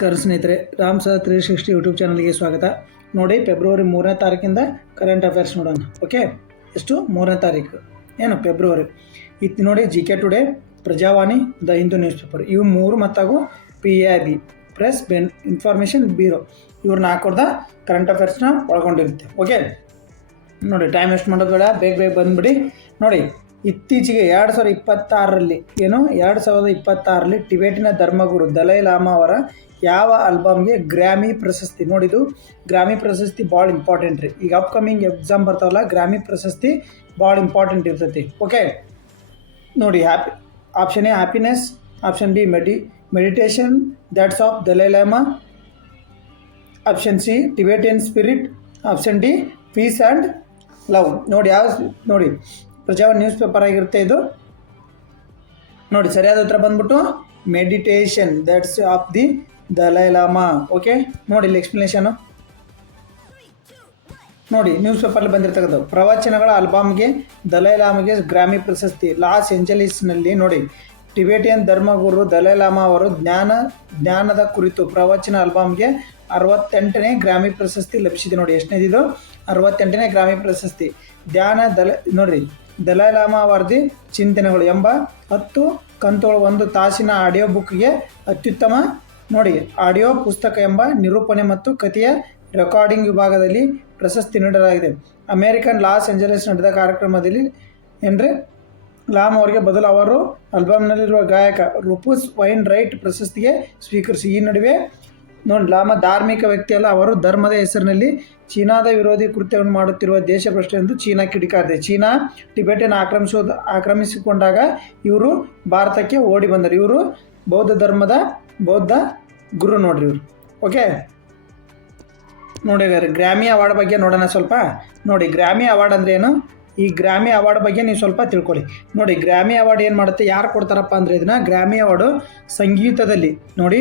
ನಮಸ್ಕಾರ ಸ್ನೇಹಿತರೆ, Ram sir 360 YouTube ಚಾನಲ್ಗೆ ಸ್ವಾಗತ. ನೋಡಿ, ಫೆಬ್ರವರಿ 3ನೇ ತಾರೀಕಿಂದ ಕರೆಂಟ್ ಅಫೇರ್ಸ್ ನೋಡೋಣ. ಓಕೆ, ಎಷ್ಟು 3ನೇ ತಾರೀಕು ಏನು ಫೆಬ್ರವರಿ. ಇದು ನೋಡಿ, GK today, Prajavani, the Hindu news paper, ಇವು ಮೂರು ಮತ್ತಾಗೂ PIB ಪ್ರೆಸ್ ಇನ್ಫಾರ್ಮೇಷನ್ ಬ್ಯೂರೋ, ಇವ್ರು 4 ಕರೆಂಟ್ ಅಫೇರ್ಸ್ನ ಒಳಗೊಂಡಿರುತ್ತೆ. ಓಕೆ ನೋಡಿ, ಟೈಮ್ ವೇಸ್ಟ್ ಮಾಡೋದು ಬೇಡ, ಬೇಗ ಬಂದುಬಿಡಿ. ನೋಡಿ, ಇತ್ತೀಚೆಗೆ 2026ರಲ್ಲಿ 2026ರಲ್ಲಿ ಟಿಬೇಟಿನ ಧರ್ಮಗುರು ದಲೈ ಲಾಮಾ ಅವರ ಯಾವ ಆಲ್ಬಮ್ಗೆ ಗ್ರಾಮಿ ಪ್ರಶಸ್ತಿ. ನೋಡಿದು ಗ್ರಾಮಿ ಪ್ರಶಸ್ತಿ ಭಾಳ ಇಂಪಾರ್ಟೆಂಟ್ ರೀ. ಈಗ ಅಪ್ಕಮಿಂಗ್ ಎಕ್ಸಾಮ್ ಬರ್ತಾವಲ್ಲ, ಗ್ರಾಮಿ ಪ್ರಶಸ್ತಿ ಭಾಳ ಇಂಪಾರ್ಟೆಂಟ್ ಇರ್ತೈತಿ. ಓಕೆ ನೋಡಿ, option A happiness, option B meditation that's of Dalai Lama, option C Tibetan spirit, option D peace and love. ನೋಡಿ ಪ್ರಜಾವಾಣಿ ನ್ಯೂಸ್ ಪೇಪರ್ ಆಗಿರುತ್ತೆ ಇದು. ನೋಡಿ, ಸರಿಯಾದ ಉತ್ತರ ಬಂದ್ಬಿಟ್ಟು meditation that's of the Dalai Lama. Okay ನೋಡಿ, ಇಲ್ಲಿ ಎಕ್ಸ್ಪ್ಲನೇಷನು ನೋಡಿ, ನ್ಯೂಸ್ ಪೇಪರ್ಲಿ ಬಂದಿರ್ತಕ್ಕಂಥ ಪ್ರವಚನಗಳ ಆಲ್ಬಮ್ಗೆ ದಲೈ ಲಾಮಾಗೆ ಗ್ರಾಮಿ ಪ್ರಶಸ್ತಿ. ಲಾಸ್ ಏಂಜಲೀಸ್ನಲ್ಲಿ ನೋಡಿ, ಟಿಬೇಟಿಯನ್ ಧರ್ಮಗುರು ದಲೈ ಲಾಮಾ ಅವರು ಜ್ಞಾನದ ಕುರಿತು ಪ್ರವಚನ ಆಲ್ಬಮ್ಗೆ 68ನೇ ಗ್ರಾಮಿ ಪ್ರಶಸ್ತಿ ಲಭಿಸಿದೆ. ನೋಡಿ, ಎಷ್ಟನೇದಿದು? 68ನೇ ಗ್ರಾಮಿ ಪ್ರಶಸ್ತಿ. ನೋಡ್ರಿ, ದಲೈ ಲಾಮಾ ಅವರದಿ ಚಿಂತನೆಗಳು ಎಂಬ 10 ಕಂತುಗಳು 1 ತಾಸಿನ ಆಡಿಯೋ ಬುಕ್ಗೆ ಅತ್ಯುತ್ತಮ ನೋಡಿ ಆಡಿಯೋ ಪುಸ್ತಕ ಎಂಬ ನಿರೂಪಣೆ ಮತ್ತು ಕಥೆಯ ರೆಕಾರ್ಡಿಂಗ್ ವಿಭಾಗದಲ್ಲಿ ಪ್ರಶಸ್ತಿ ನೀಡಲಾಗಿದೆ. ಅಮೇರಿಕನ್ ಲಾಸ್ ಏಂಜಲೀಸ್ ನಡೆದ ಕಾರ್ಯಕ್ರಮದಲ್ಲಿ ಲಾಮಾ ಅವರಿಗೆ ಬದಲು ಅವರು ಆಲ್ಬಮ್ನಲ್ಲಿರುವ ಗಾಯಕ ರೂಪಸ್ ವೈನ್ ರೈಟ್ ಪ್ರಶಸ್ತಿಗೆ ಸ್ವೀಕರಿಸಿ. ಈ ನಡುವೆ ನೋಡಿ, ಲಾಮಾ ಧಾರ್ಮಿಕ ವ್ಯಕ್ತಿಯಲ್ಲ, ಅವರು ಧರ್ಮದ ಹೆಸರಿನಲ್ಲಿ ಚೀನಾದ ವಿರೋಧಿ ಕೃತ್ಯವನ್ನು ಮಾಡುತ್ತಿರುವ ದೇಶಭ್ರಷ್ಟ ಎಂದು ಚೀನಾ ಕಿಡಿಕಾರಿದೆ. ಚೀನಾ ಟಿಬೇಟನ್ ಆಕ್ರಮಿಸಿಕೊಂಡಾಗ ಇವರು ಭಾರತಕ್ಕೆ ಓಡಿ ಬಂದರು. ಇವರು ಬೌದ್ಧ ಧರ್ಮದ ಬೌದ್ಧ ಗುರು ನೋಡ್ರಿ ಇವರು. ಓಕೆ ನೋಡಿ, ಗ್ರಾಮಿ ಅವಾರ್ಡ್ ಬಗ್ಗೆ ನೋಡೋಣ ಸ್ವಲ್ಪ. ನೋಡಿ, ಗ್ರಾಮಿ ಅವಾರ್ಡ್ ಅಂದರೆ ಏನು? ಈ ಗ್ರಾಮಿ ಅವಾರ್ಡ್ ಬಗ್ಗೆ ನೀವು ಸ್ವಲ್ಪ ತಿಳ್ಕೊಳ್ಳಿ. ನೋಡಿ, ಗ್ರಾಮಿ ಅವಾರ್ಡ್ ಏನು ಮಾಡುತ್ತೆ, ಯಾರು ಕೊಡ್ತಾರಪ್ಪ ಅಂದರೆ ಇದನ್ನು ಗ್ರಾಮಿ ಅವಾರ್ಡು ಸಂಗೀತದಲ್ಲಿ ನೋಡ್ರಿ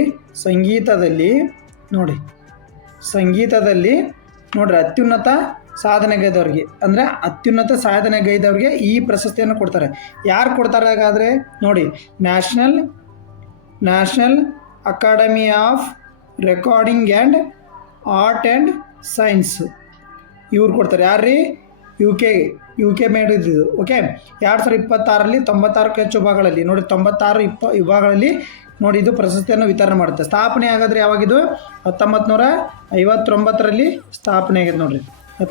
ಅತ್ಯುನ್ನತ ಸಾಧನೆಗೈದವ್ರಿಗೆ, ಅಂದರೆ ಅತ್ಯುನ್ನತ ಸಾಧನೆಗೈದವ್ರಿಗೆ ಈ ಪ್ರಶಸ್ತಿಯನ್ನು ಕೊಡ್ತಾರೆ. ಯಾರು ಕೊಡ್ತಾರೆ ಹಾಗಾದರೆ? ನೋಡಿ, national academy of recording and art and science ಇವ್ರು ಕೊಡ್ತಾರೆ. ಯಾರ್ರೀ? ಯು ಕೆ ಮಾಡಿದ್ದು. ಓಕೆ, 2026ರಲ್ಲಿ 96ಕ್ಕೂ ಹೆಚ್ಚು ವಿಭಾಗಗಳಲ್ಲಿ ನೋಡಿ 96 ವಿಭಾಗಗಳಲ್ಲಿ ನೋಡಿ ಇದು ಪ್ರಶಸ್ತಿಯನ್ನು ವಿತರಣೆ ಮಾಡುತ್ತೆ. ಸ್ಥಾಪನೆ ಆಗಾದ್ರೆ ಯಾವಾಗಿದು? 1959ರಲ್ಲಿ ಸ್ಥಾಪನೆ ಆಗೈತೆ. ನೋಡಿರಿ,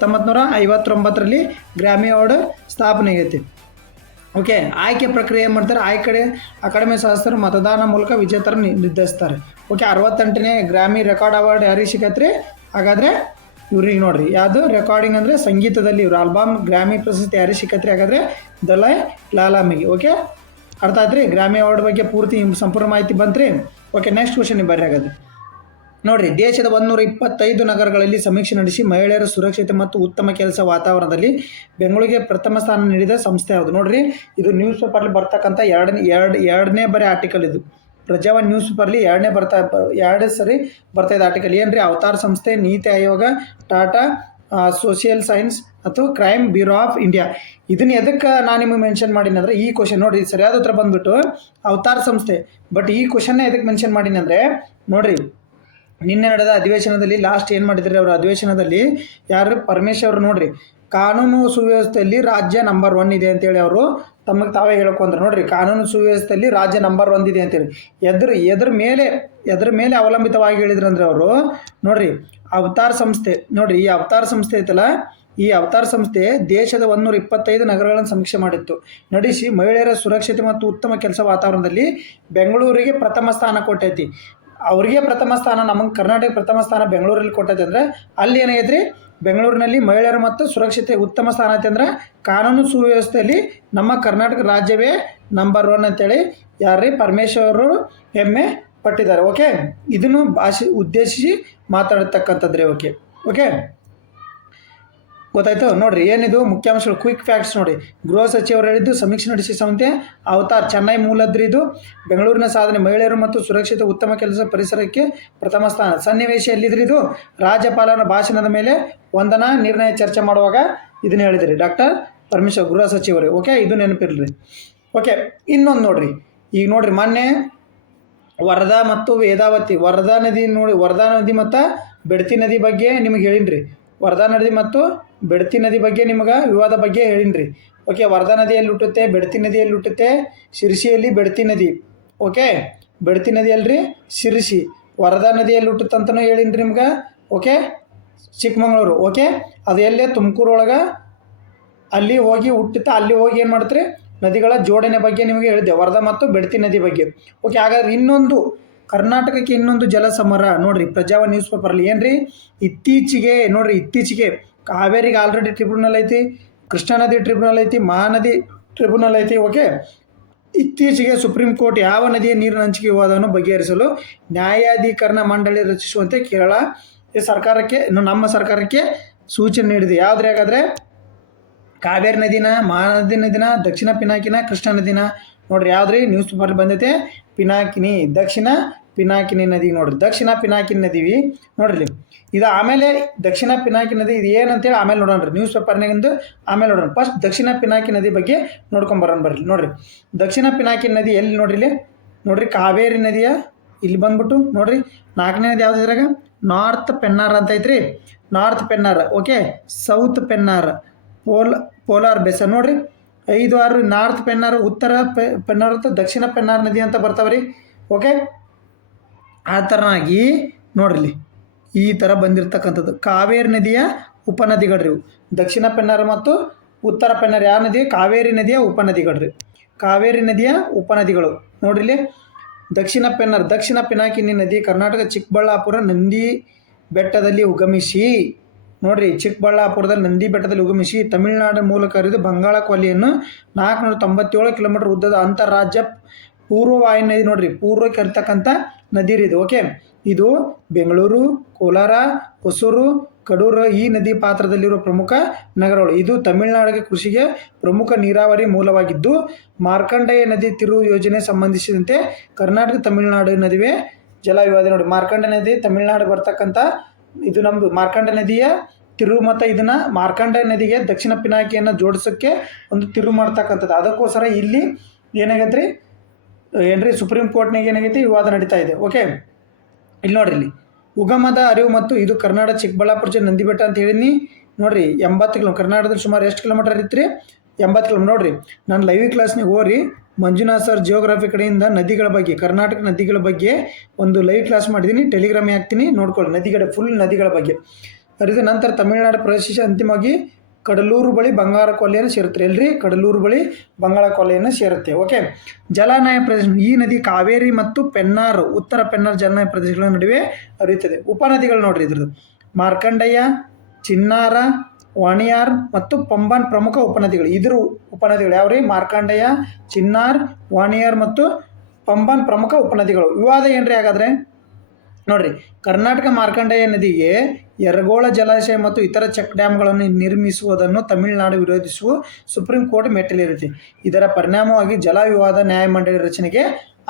1959ರಲ್ಲಿ ಗ್ರಾಮಿ ಅವಾರ್ಡ್ ಸ್ಥಾಪನೆ ಆಗೈತಿ. ಓಕೆ, ಆಯ್ಕೆ ಪ್ರಕ್ರಿಯೆ ಏನು ಮಾಡ್ತಾರೆ? ಅಕಾಡೆಮಿ ಸದಸ್ಯರು ಮತದಾನ ಮೂಲಕ ವಿಜೇತರ ನಿರ್ಧರಿಸ್ತಾರೆ. ಓಕೆ, 68ನೇ ಗ್ರಾಮಿ ರೆಕಾರ್ಡ್ ಅವಾರ್ಡ್ ಯಾರಿಗೆ ಸಿಗತ್ರಿ? ಹಾಗಾದರೆ ಇವ್ರಿಗೆ ನೋಡ್ರಿ, ಯಾವುದು ರೆಕಾರ್ಡಿಂಗ್ ಅಂದರೆ ಸಂಗೀತದಲ್ಲಿ ಇವರು ಆಲ್ಬಮ್ ಗ್ರಾಮಿ ಪ್ರಶಸ್ತಿ ಯಾರಿಗೆ ಸಿಕ್ಕತ್ರಿ? ಹಾಗಾದರೆ ದಲೈ ಲಾಮಾಗೆ. ಓಕೆ, ಅರ್ಥ ಆಯ್ತು ರೀ? ಗ್ರಾಮಿ ಅವಾರ್ಡ್ ಬಗ್ಗೆ ಪೂರ್ತಿ ಸಂಪೂರ್ಣ ಮಾಹಿತಿ ಬಂತ್ರಿ. ಓಕೆ, ನೆಕ್ಸ್ಟ್ ಕ್ವಶನ್ ಬರ್ರಿ. ಹಾಗಾದ್ರೆ ನೋಡಿರಿ, ದೇಶದ 125 ನಗರಗಳಲ್ಲಿ ಸಮೀಕ್ಷೆ ನಡೆಸಿ ಮಹಿಳೆಯರ ಸುರಕ್ಷತೆ ಮತ್ತು ಉತ್ತಮ ಕೆಲಸ ವಾತಾವರಣದಲ್ಲಿ ಬೆಂಗಳೂರಿಗೆ ಪ್ರಥಮ ಸ್ಥಾನ ನೀಡಿದ ಸಂಸ್ಥೆ ಯಾವುದು? ನೋಡಿರಿ, ಇದು ನ್ಯೂಸ್ ಪೇಪರ್ಲಿ ಬರ್ತಕ್ಕಂಥ ಎರಡನೇ ಬರೀ ಆರ್ಟಿಕಲ್. ಇದು ಪ್ರಜಾವಾಣಿ ನ್ಯೂಸ್ ಪೇಪರ್ಲಿ ಎರಡು ಸರಿ ಬರ್ತಾಯಿದೆ ಆರ್ಟಿಕಲ್. ಏನು ರೀ? ಅವತಾರ್ ಸಂಸ್ಥೆ, ನೀತಿ ಆಯೋಗ, ಟಾಟಾ ಸೋಷಿಯಲ್ ಸೈನ್ಸ್ ಮತ್ತು ಕ್ರೈಮ್ ಬ್ಯೂರೋ ಆಫ್ ಇಂಡಿಯಾ. ಇದನ್ನು ಎದಕ್ಕೆ ನಾನು ನಿಮಗೆ ಮೆನ್ಷನ್ ಮಾಡೀನಿ ಅಂದರೆ, ಈ ಕ್ವಶನ್ ನೋಡಿರಿ, ಸರಿಯಾದ ಉತ್ತರ ಬಂದುಬಿಟ್ಟು ಅವತಾರ್ ಸಂಸ್ಥೆ. ಬಟ್ ಈ ಕ್ವಶನ್ನ ಎದಕ್ಕೆ ಮೆನ್ಷನ್ ಮಾಡೀನಿ ಅಂದರೆ, ನೋಡಿರಿ, ನಿನ್ನೆ ನಡೆದ ಅಧಿವೇಶನದಲ್ಲಿ ಲಾಸ್ಟ್ ಏನು ಮಾಡಿದ್ರಿ ಅವರು ಅಧಿವೇಶನದಲ್ಲಿ? ಯಾರು? ಪರಮೇಶ್ವರ್. ನೋಡಿರಿ, ಕಾನೂನು ಸುವ್ಯವಸ್ಥೆಯಲ್ಲಿ ರಾಜ್ಯ ನಂಬರ್ 1 ಇದೆ ಅಂತೇಳಿ ಅವರು ತಮಗೆ ತಾವೇ ಹೇಳ್ಕೊಂಡ್ರೆ. ನೋಡಿರಿ, ಕಾನೂನು ಸುವ್ಯವಸ್ಥೆಯಲ್ಲಿ ರಾಜ್ಯ ನಂಬರ್ 1 ಇದೆ ಅಂತೇಳಿ ಎದ್ರ ಮೇಲೆ ಅವಲಂಬಿತವಾಗಿ ಹೇಳಿದ್ರಂದ್ರೆ ಅವರು. ನೋಡಿರಿ, ಅವತಾರ್ ಸಂಸ್ಥೆ. ನೋಡಿರಿ, ಈ ಅವತಾರ್ ಸಂಸ್ಥೆ ಐತಲ್ಲ, ಈ ಅವತಾರ್ ಸಂಸ್ಥೆ ದೇಶದ 125 ನಗರಗಳನ್ನು ಸಮೀಕ್ಷೆ ಮಾಡಿತ್ತು, ನಡೆಸಿ ಮಹಿಳೆಯರ ಸುರಕ್ಷತೆ ಮತ್ತು ಉತ್ತಮ ಕೆಲಸ ವಾತಾವರಣದಲ್ಲಿ ಬೆಂಗಳೂರಿಗೆ ಪ್ರಥಮ ಸ್ಥಾನ ಕೊಟ್ಟೈತಿ. ಅವ್ರಿಗೆ ಪ್ರಥಮ ಸ್ಥಾನ, ನಮಗೆ ಕರ್ನಾಟಕ ಪ್ರಥಮ ಸ್ಥಾನ ಬೆಂಗಳೂರಲ್ಲಿ ಕೊಟ್ಟೈತೆ ಅಂದರೆ ಅಲ್ಲಿ ಏನಾಗೈತ್ರಿ? ಬೆಂಗಳೂರಿನಲ್ಲಿ ಮಹಿಳೆಯರು ಮತ್ತು ಸುರಕ್ಷತೆ ಉತ್ತಮ ಸ್ಥಾನ ಐತೆ ಅಂದರೆ ಕಾನೂನು ಸುವ್ಯವಸ್ಥೆಯಲ್ಲಿ ನಮ್ಮ ಕರ್ನಾಟಕ ರಾಜ್ಯವೇ ನಂಬರ್ 1 ಅಂತೇಳಿ ಯಾರ್ರೀ? ಪರಮೇಶ್ವರರು ಹೆಮ್ಮೆ ಪಟ್ಟಿದ್ದಾರೆ. ಓಕೆ, ಇದನ್ನು ಉದ್ದೇಶಿಸಿ ಮಾತಾಡತಕ್ಕಂಥದ್ರಿ. ಓಕೆ ಗೊತ್ತಾಯ್ತು. ನೋಡಿರಿ, ಏನಿದು ಮುಖ್ಯಾಂಶಗಳು, ಕ್ವಿಕ್ ಫ್ಯಾಕ್ಟ್ಸ್. ನೋಡಿ, ಗೃಹ ಸಚಿವರು ಹೇಳಿದ್ದು ಸಮೀಕ್ಷೆ ನಡೆಸಿ ಸಂಸ್ಥೆ ಅವತಾರ್ ಚೆನ್ನೈ ಮೂಲದ್ರಿ. ಇದು ಬೆಂಗಳೂರಿನ ಸಾಧನೆ, ಮಹಿಳೆಯರು ಮತ್ತು ಸುರಕ್ಷಿತ ಉತ್ತಮ ಕೆಲಸ ಪರಿಸರಕ್ಕೆ ಪ್ರಥಮ ಸ್ಥಾನ. ಸನ್ನಿವೇಶ ಎಲ್ಲಿದ್ರಿ? ಇದು ರಾಜ್ಯಪಾಲನ ಭಾಷಣದ ಮೇಲೆ ವಂದನಾ ನಿರ್ಣಯ ಚರ್ಚೆ ಮಾಡುವಾಗ ಇದನ್ನು ಹೇಳಿದ್ರಿ ಡಾಕ್ಟರ್ ಪರಮೇಶ್ವರ್, ಗೃಹ ಸಚಿವರು. ಓಕೆ, ಇದು ನೆನಪಿರಲಿ. ಓಕೆ, ಇನ್ನೊಂದು ನೋಡಿರಿ, ಈಗ ನೋಡಿರಿ, ಮೊನ್ನೆ ವರದಾ ಮತ್ತು ವೇದಾವತಿ. ವರದಾ ನದಿ ನೋಡಿ, ವರದಾ ನದಿ ಮತ್ತು ಬೆಡ್ತಿ ನದಿ ಬಗ್ಗೆ ನಿಮಗೆ ಹೇಳಿನ್ರಿ. ವರದಾ ನದಿ ಮತ್ತು ಬೆಡ್ತಿ ನದಿ ಬಗ್ಗೆ ನಿಮಗೆ ವಿವಾದ ಬಗ್ಗೆ ಹೇಳಿನ್ರಿ. ಓಕೆ, ವರದಾ ನದಿಯಲ್ಲಿ ಹುಟ್ಟುತ್ತೆ, ಬೆಡ್ತಿ ನದಿಯಲ್ಲಿ ಹುಟ್ಟುತ್ತೆ, ಶಿರ್ಸಿಯಲ್ಲಿ ಬೆಡ್ತಿ ನದಿ. ಓಕೆ, ಬೆಡ್ತಿ ನದಿಯಲ್ರಿ ಶಿರ್ಸಿ. ವರದಾ ನದಿಯಲ್ಲಿ ಹುಟ್ಟುತ್ತಂತನೂ ಹೇಳಿನ್ರಿ ನಿಮ್ಗೆ. ಓಕೆ, ಚಿಕ್ಕಮಗಳೂರು. ಓಕೆ, ಅದು ಎಲ್ಲೇ ತುಮಕೂರು ಒಳಗೆ ಅಲ್ಲಿ ಹೋಗಿ ಹುಟ್ಟುತ್ತಾ, ಅಲ್ಲಿ ಹೋಗಿ ಏನು ಮಾಡ್ತಾರೆ, ನದಿಗಳ ಜೋಡಣೆ ಬಗ್ಗೆ ನಿಮಗೆ ಹೇಳಿದ್ದೆ, ವರದಾ ಮತ್ತು ಬೆಡ್ತಿ ನದಿ ಬಗ್ಗೆ. ಓಕೆ, ಹಾಗಾದ್ರೆ ಇನ್ನೊಂದು ಕರ್ನಾಟಕಕ್ಕೆ ಇನ್ನೊಂದು ಜಲಸಮರ ನೋಡ್ರಿ, ಪ್ರಜಾವಾಣಿ ನ್ಯೂಸ್ ಪೇಪರಲ್ಲಿ ಏನ್ರಿ ಇತ್ತೀಚೆಗೆ ನೋಡ್ರಿ, ಇತ್ತೀಚೆಗೆ ಕಾವೇರಿಗೆ ಆಲ್ರೆಡಿ ಟ್ರಿಬ್ಯುನಲ್ ಐತಿ, ಕೃಷ್ಣಾ ನದಿ ಟ್ರಿಬ್ಯುನಲ್ ಐತಿ, ಮಹಾನದಿ ಟ್ರಿಬ್ಯುನಲ್ ಐತಿ. ಓಕೆ, ಇತ್ತೀಚೆಗೆ ಸುಪ್ರೀಂ ಕೋರ್ಟ್ ಯಾವ ನದಿಯ ನೀರಿನ ಹಂಚಿಕೆ ವಿವಾದವನ್ನು ಬಗೆಹರಿಸಲು ನ್ಯಾಯಾಧೀಕರಣ ಮಂಡಳಿ ರಚಿಸುವಂತೆ ಕೇರಳ ಸರ್ಕಾರಕ್ಕೆ, ನಮ್ಮ ಸರ್ಕಾರಕ್ಕೆ ಸೂಚನೆ ನೀಡಿದೆ. ಯಾವ್ದು ಹಾಗಾದರೆ ಕಾವೇರಿ ನದಿನ, ಮಹಾನದಿ ನದಿನ, ದಕ್ಷಿಣ ಪಿನಾಕಿನ, ಕೃಷ್ಣಾ ನದಿನ? ನೋಡ್ರಿ ಯಾವ್ದ್ರಿ ನ್ಯೂಸ್ ಪೇಪರ್ ಬಂದೈತೆ, ಪಿನಾಕಿನಿ, ದಕ್ಷಿಣ ಪಿನಾಕಿನಿ ನದಿ. ನೋಡ್ರಿ ದಕ್ಷಿಣ ಪಿನಾಕಿನಿ ನದಿ ನೋಡ್ರಿ ಇದು. ಆಮೇಲೆ ದಕ್ಷಿಣ ಪಿನಾಕಿ ನದಿ ಇದು ಏನಂತೇಳಿ ಆಮೇಲೆ ನೋಡೋಣ, ನ್ಯೂಸ್ ಪೇಪರ್ನಾಗಿಂದು ಆಮೇಲೆ ನೋಡೋಣ. ಫಸ್ಟ್ ದಕ್ಷಿಣ ಪಿನಾಕಿ ನದಿ ಬಗ್ಗೆ ನೋಡ್ಕೊಂಬರೋಣ ಬರ್ರಿ. ನೋಡ್ರಿ ದಕ್ಷಿಣ ಪಿನಾಕಿ ನದಿ ಎಲ್ಲಿ ನೋಡ್ರಿ, ಇಲ್ಲಿ ನೋಡ್ರಿ ಕಾವೇರಿ ನದಿಯ ಇಲ್ಲಿ ಬಂದ್ಬಿಟ್ಟು ನೋಡ್ರಿ 4ನೇ ನದಿ ಯಾವ್ದು ಇದ್ರಾಗ, ನಾರ್ತ್ ಪೆನ್ನಾರ್ ಅಂತ ಐತ್ರಿ, north Pennar. Okay, south Pennar, Palar basin. ನೋಡ್ರಿ 5, 6 ನಾರ್ತ್ ಪೆನ್ನಾರ್, ಉತ್ತರ ಪೆನ್ನಾರ್ ಅಂತ ದಕ್ಷಿಣ ಪೆನ್ನಾರ್ ನದಿ ಅಂತ ಬರ್ತಾವ್ರಿ. ಓಕೆ, ಆ ಥರನಾಗಿ ನೋಡ್ರಿ ಈ ಥರ ಬಂದಿರತಕ್ಕಂಥದ್ದು ಕಾವೇರಿ ನದಿಯ ಉಪನದಿಗಳ್ರಿ ಇವು. ದಕ್ಷಿಣ ಪೆನ್ನಾರ್ ಮತ್ತು ಉತ್ತರ ಪೆನ್ನಾರ್ ಯಾವ ನದಿ, ಕಾವೇರಿ ನದಿಯ ಉಪನದಿಗಳ್ರಿ, ಕಾವೇರಿ ನದಿಯ ಉಪನದಿಗಳು. ನೋಡ್ರಿ ದಕ್ಷಿಣ ಪೆನ್ನಾರ್, ದಕ್ಷಿಣ ಪಿನಾಕಿನಿ ನದಿ ಕರ್ನಾಟಕ ಚಿಕ್ಕಬಳ್ಳಾಪುರ ನಂದಿ ಬೆಟ್ಟದಲ್ಲಿ ಉಗಮಿಸಿ, ನೋಡ್ರಿ ಚಿಕ್ಕಬಳ್ಳಾಪುರದಲ್ಲಿ ನಂದಿ ಬೆಟ್ಟದಲ್ಲಿ ಉಗಮಿಸಿ ತಮಿಳುನಾಡು ಮೂಲಕ ಹರಿದು ಬಂಗಾಳ ಕೊಲ್ಲಿಯನ್ನು 497 ಕಿಲೋಮೀಟರ್ ಉದ್ದದ ಅಂತಾರಾಜ್ಯ ಪೂರ್ವವಾಹಿನಿ ನದಿ. ನೋಡ್ರಿ ಪೂರ್ವಕ್ಕೆ ಹರಿತಕ್ಕಂಥ ನದಿ ಇದು. ಓಕೆ, ಇದು ಬೆಂಗಳೂರು, ಕೋಲಾರ, ಹೊಸೂರು, ಕಡೂರು ಈ ನದಿ ಪಾತ್ರದಲ್ಲಿರುವ ಪ್ರಮುಖ ನಗರಗಳು. ಇದು ತಮಿಳುನಾಡಿಗೆ ಕೃಷಿಗೆ ಪ್ರಮುಖ ನೀರಾವರಿ ಮೂಲವಾಗಿದ್ದು, ಮಾರ್ಕಂಡೇಯ ನದಿ ತಿರುವು ಯೋಜನೆ ಸಂಬಂಧಿಸಿದಂತೆ ಕರ್ನಾಟಕ ತಮಿಳುನಾಡು ನಡುವೆ ಜಲ ವಿವಾದ. ನೋಡಿ ಮಾರ್ಕಂಡ ನದಿ ತಮಿಳುನಾಡು ಬರ್ತಕ್ಕಂಥ ಇದು ನಮ್ಮದು ಮಾರ್ಕಂಡ ನದಿಯ ತಿರುವು, ಮತ್ತು ಇದನ್ನು ಮಾರ್ಕಂಡ ನದಿಗೆ ದಕ್ಷಿಣ ಪಿನಾಕಿಯನ್ನು ಜೋಡಿಸೋಕ್ಕೆ ಒಂದು ತಿರುವು ಮಾಡ್ತಕ್ಕಂಥದ್ದು. ಅದಕ್ಕೋಸ್ಕರ ಇಲ್ಲಿ ಏನಾಗೈತೆ ರೀ, ಏನ್ರಿ ಸುಪ್ರೀಂ ಕೋರ್ಟ್ನಾಗ ಏನಾಗೈತಿ ವಿವಾದ ನಡೀತಾ ಇದೆ. ಓಕೆ, ಇಲ್ಲಿ ನೋಡ್ರಿ ಇಲ್ಲಿ ಉಗಮದ ಅರಿವು ಮತ್ತು ಇದು ಕರ್ನಾಟಕ ಚಿಕ್ಕಬಳ್ಳಾಪುರ ಜಿಲ್ಲೆ ನಂದಿ ಬೆಟ್ಟ ಅಂತ ಹೇಳಿನಿ. ನೋಡ್ರಿ 80 ಕಿಲೋಮೀಟರ್, ಕರ್ನಾಟಕದಲ್ಲಿ ಸುಮಾರು ಎಷ್ಟು ಕಿಲೋಮೀಟರ್ ಇತ್ತು ರೀ, 80 ಕಿಲೋಮೀಟರ್. ನೋಡ್ರಿ ನಾನು ಲೈವ್ ಕ್ಲಾಸ್ನಾಗ ಹೋಗ್ರಿ, ಮಂಜುನಾಥ್ ಸರ್ ಜಿಯೋಗ್ರಫಿ ಕಡೆಯಿಂದ ನದಿಗಳ ಬಗ್ಗೆ, ಕರ್ನಾಟಕ ನದಿಗಳ ಬಗ್ಗೆ ಒಂದು ಲೈವ್ ಕ್ಲಾಸ್ ಮಾಡಿದ್ದೀನಿ, ಟೆಲಿಗ್ರಾಮೇ ಹಾಕ್ತೀನಿ ನೋಡ್ಕೊಳ್ಳಿ. ನದಿಗಳ ಫುಲ್ ನದಿಗಳ ಬಗ್ಗೆ ಅರಿದ ನಂತರ ತಮಿಳುನಾಡು ಪ್ರವೇಶಿಸಿ ಅಂತಿಮವಾಗಿ ಕಡಲೂರು ಬಳಿ ಬಂಗಾಳ ಕೊಲ್ಲಿಯನ್ನು ಸೇರುತ್ತೆ. ಎಲ್ರಿ ಕಡಲೂರು ಬಳಿ ಬಂಗಾಳ ಕೊಲ್ಲಿಯನ್ನು ಸೇರುತ್ತೆ. ಓಕೆ, ಜಲಾನಯ ಪ್ರದೇಶ, ಈ ನದಿ ಕಾವೇರಿ ಮತ್ತು ಪೆನ್ನಾರ್, ಉತ್ತರ ಪೆನ್ನಾರ್ ಜಲಾನಯ ಪ್ರದೇಶಗಳ ನಡುವೆ ಹರಿಯುತ್ತದೆ. ಉಪನದಿಗಳು ನೋಡ್ರಿ ಇದ್ರದ್ದು ಮಾರ್ಕಂಡಯ್ಯ, ಚಿನ್ನಾರ, ವಾಣಿಯಾರ್ ಮತ್ತು ಪಂಬನ್ ಪ್ರಮುಖ ಉಪನದಿಗಳು. ಇದ್ರ ಉಪನದಿಗಳು ಯಾವ್ರಿ, ಮಾರ್ಕಂಡಯ್ಯ, ಚಿನ್ನಾರ್, ವಾಣಿಯಾರ್ ಮತ್ತು ಪಂಬನ್ ಪ್ರಮುಖ ಉಪನದಿಗಳು. ವಿವಾದ ಏನ್ರಿ ಹಾಗಾದರೆ ನೋಡ್ರಿ, ಕರ್ನಾಟಕ ಮಾರ್ಕಂಡೇಯ ನದಿಗೆ ಯರಗೋಳ ಜಲಾಶಯ ಮತ್ತು ಇತರ ಚೆಕ್ ಡ್ಯಾಮ್ಗಳನ್ನು ನಿರ್ಮಿಸುವುದನ್ನು ತಮಿಳುನಾಡು ವಿರೋಧಿಸುವ ಸುಪ್ರೀಂ ಕೋರ್ಟ್ ಮೆಟ್ಟಿಲೇರಿದೆ. ಇದರ ಪರಿಣಾಮವಾಗಿ ಜಲ ವಿವಾದ ನ್ಯಾಯಮಂಡಳಿ ರಚನೆಗೆ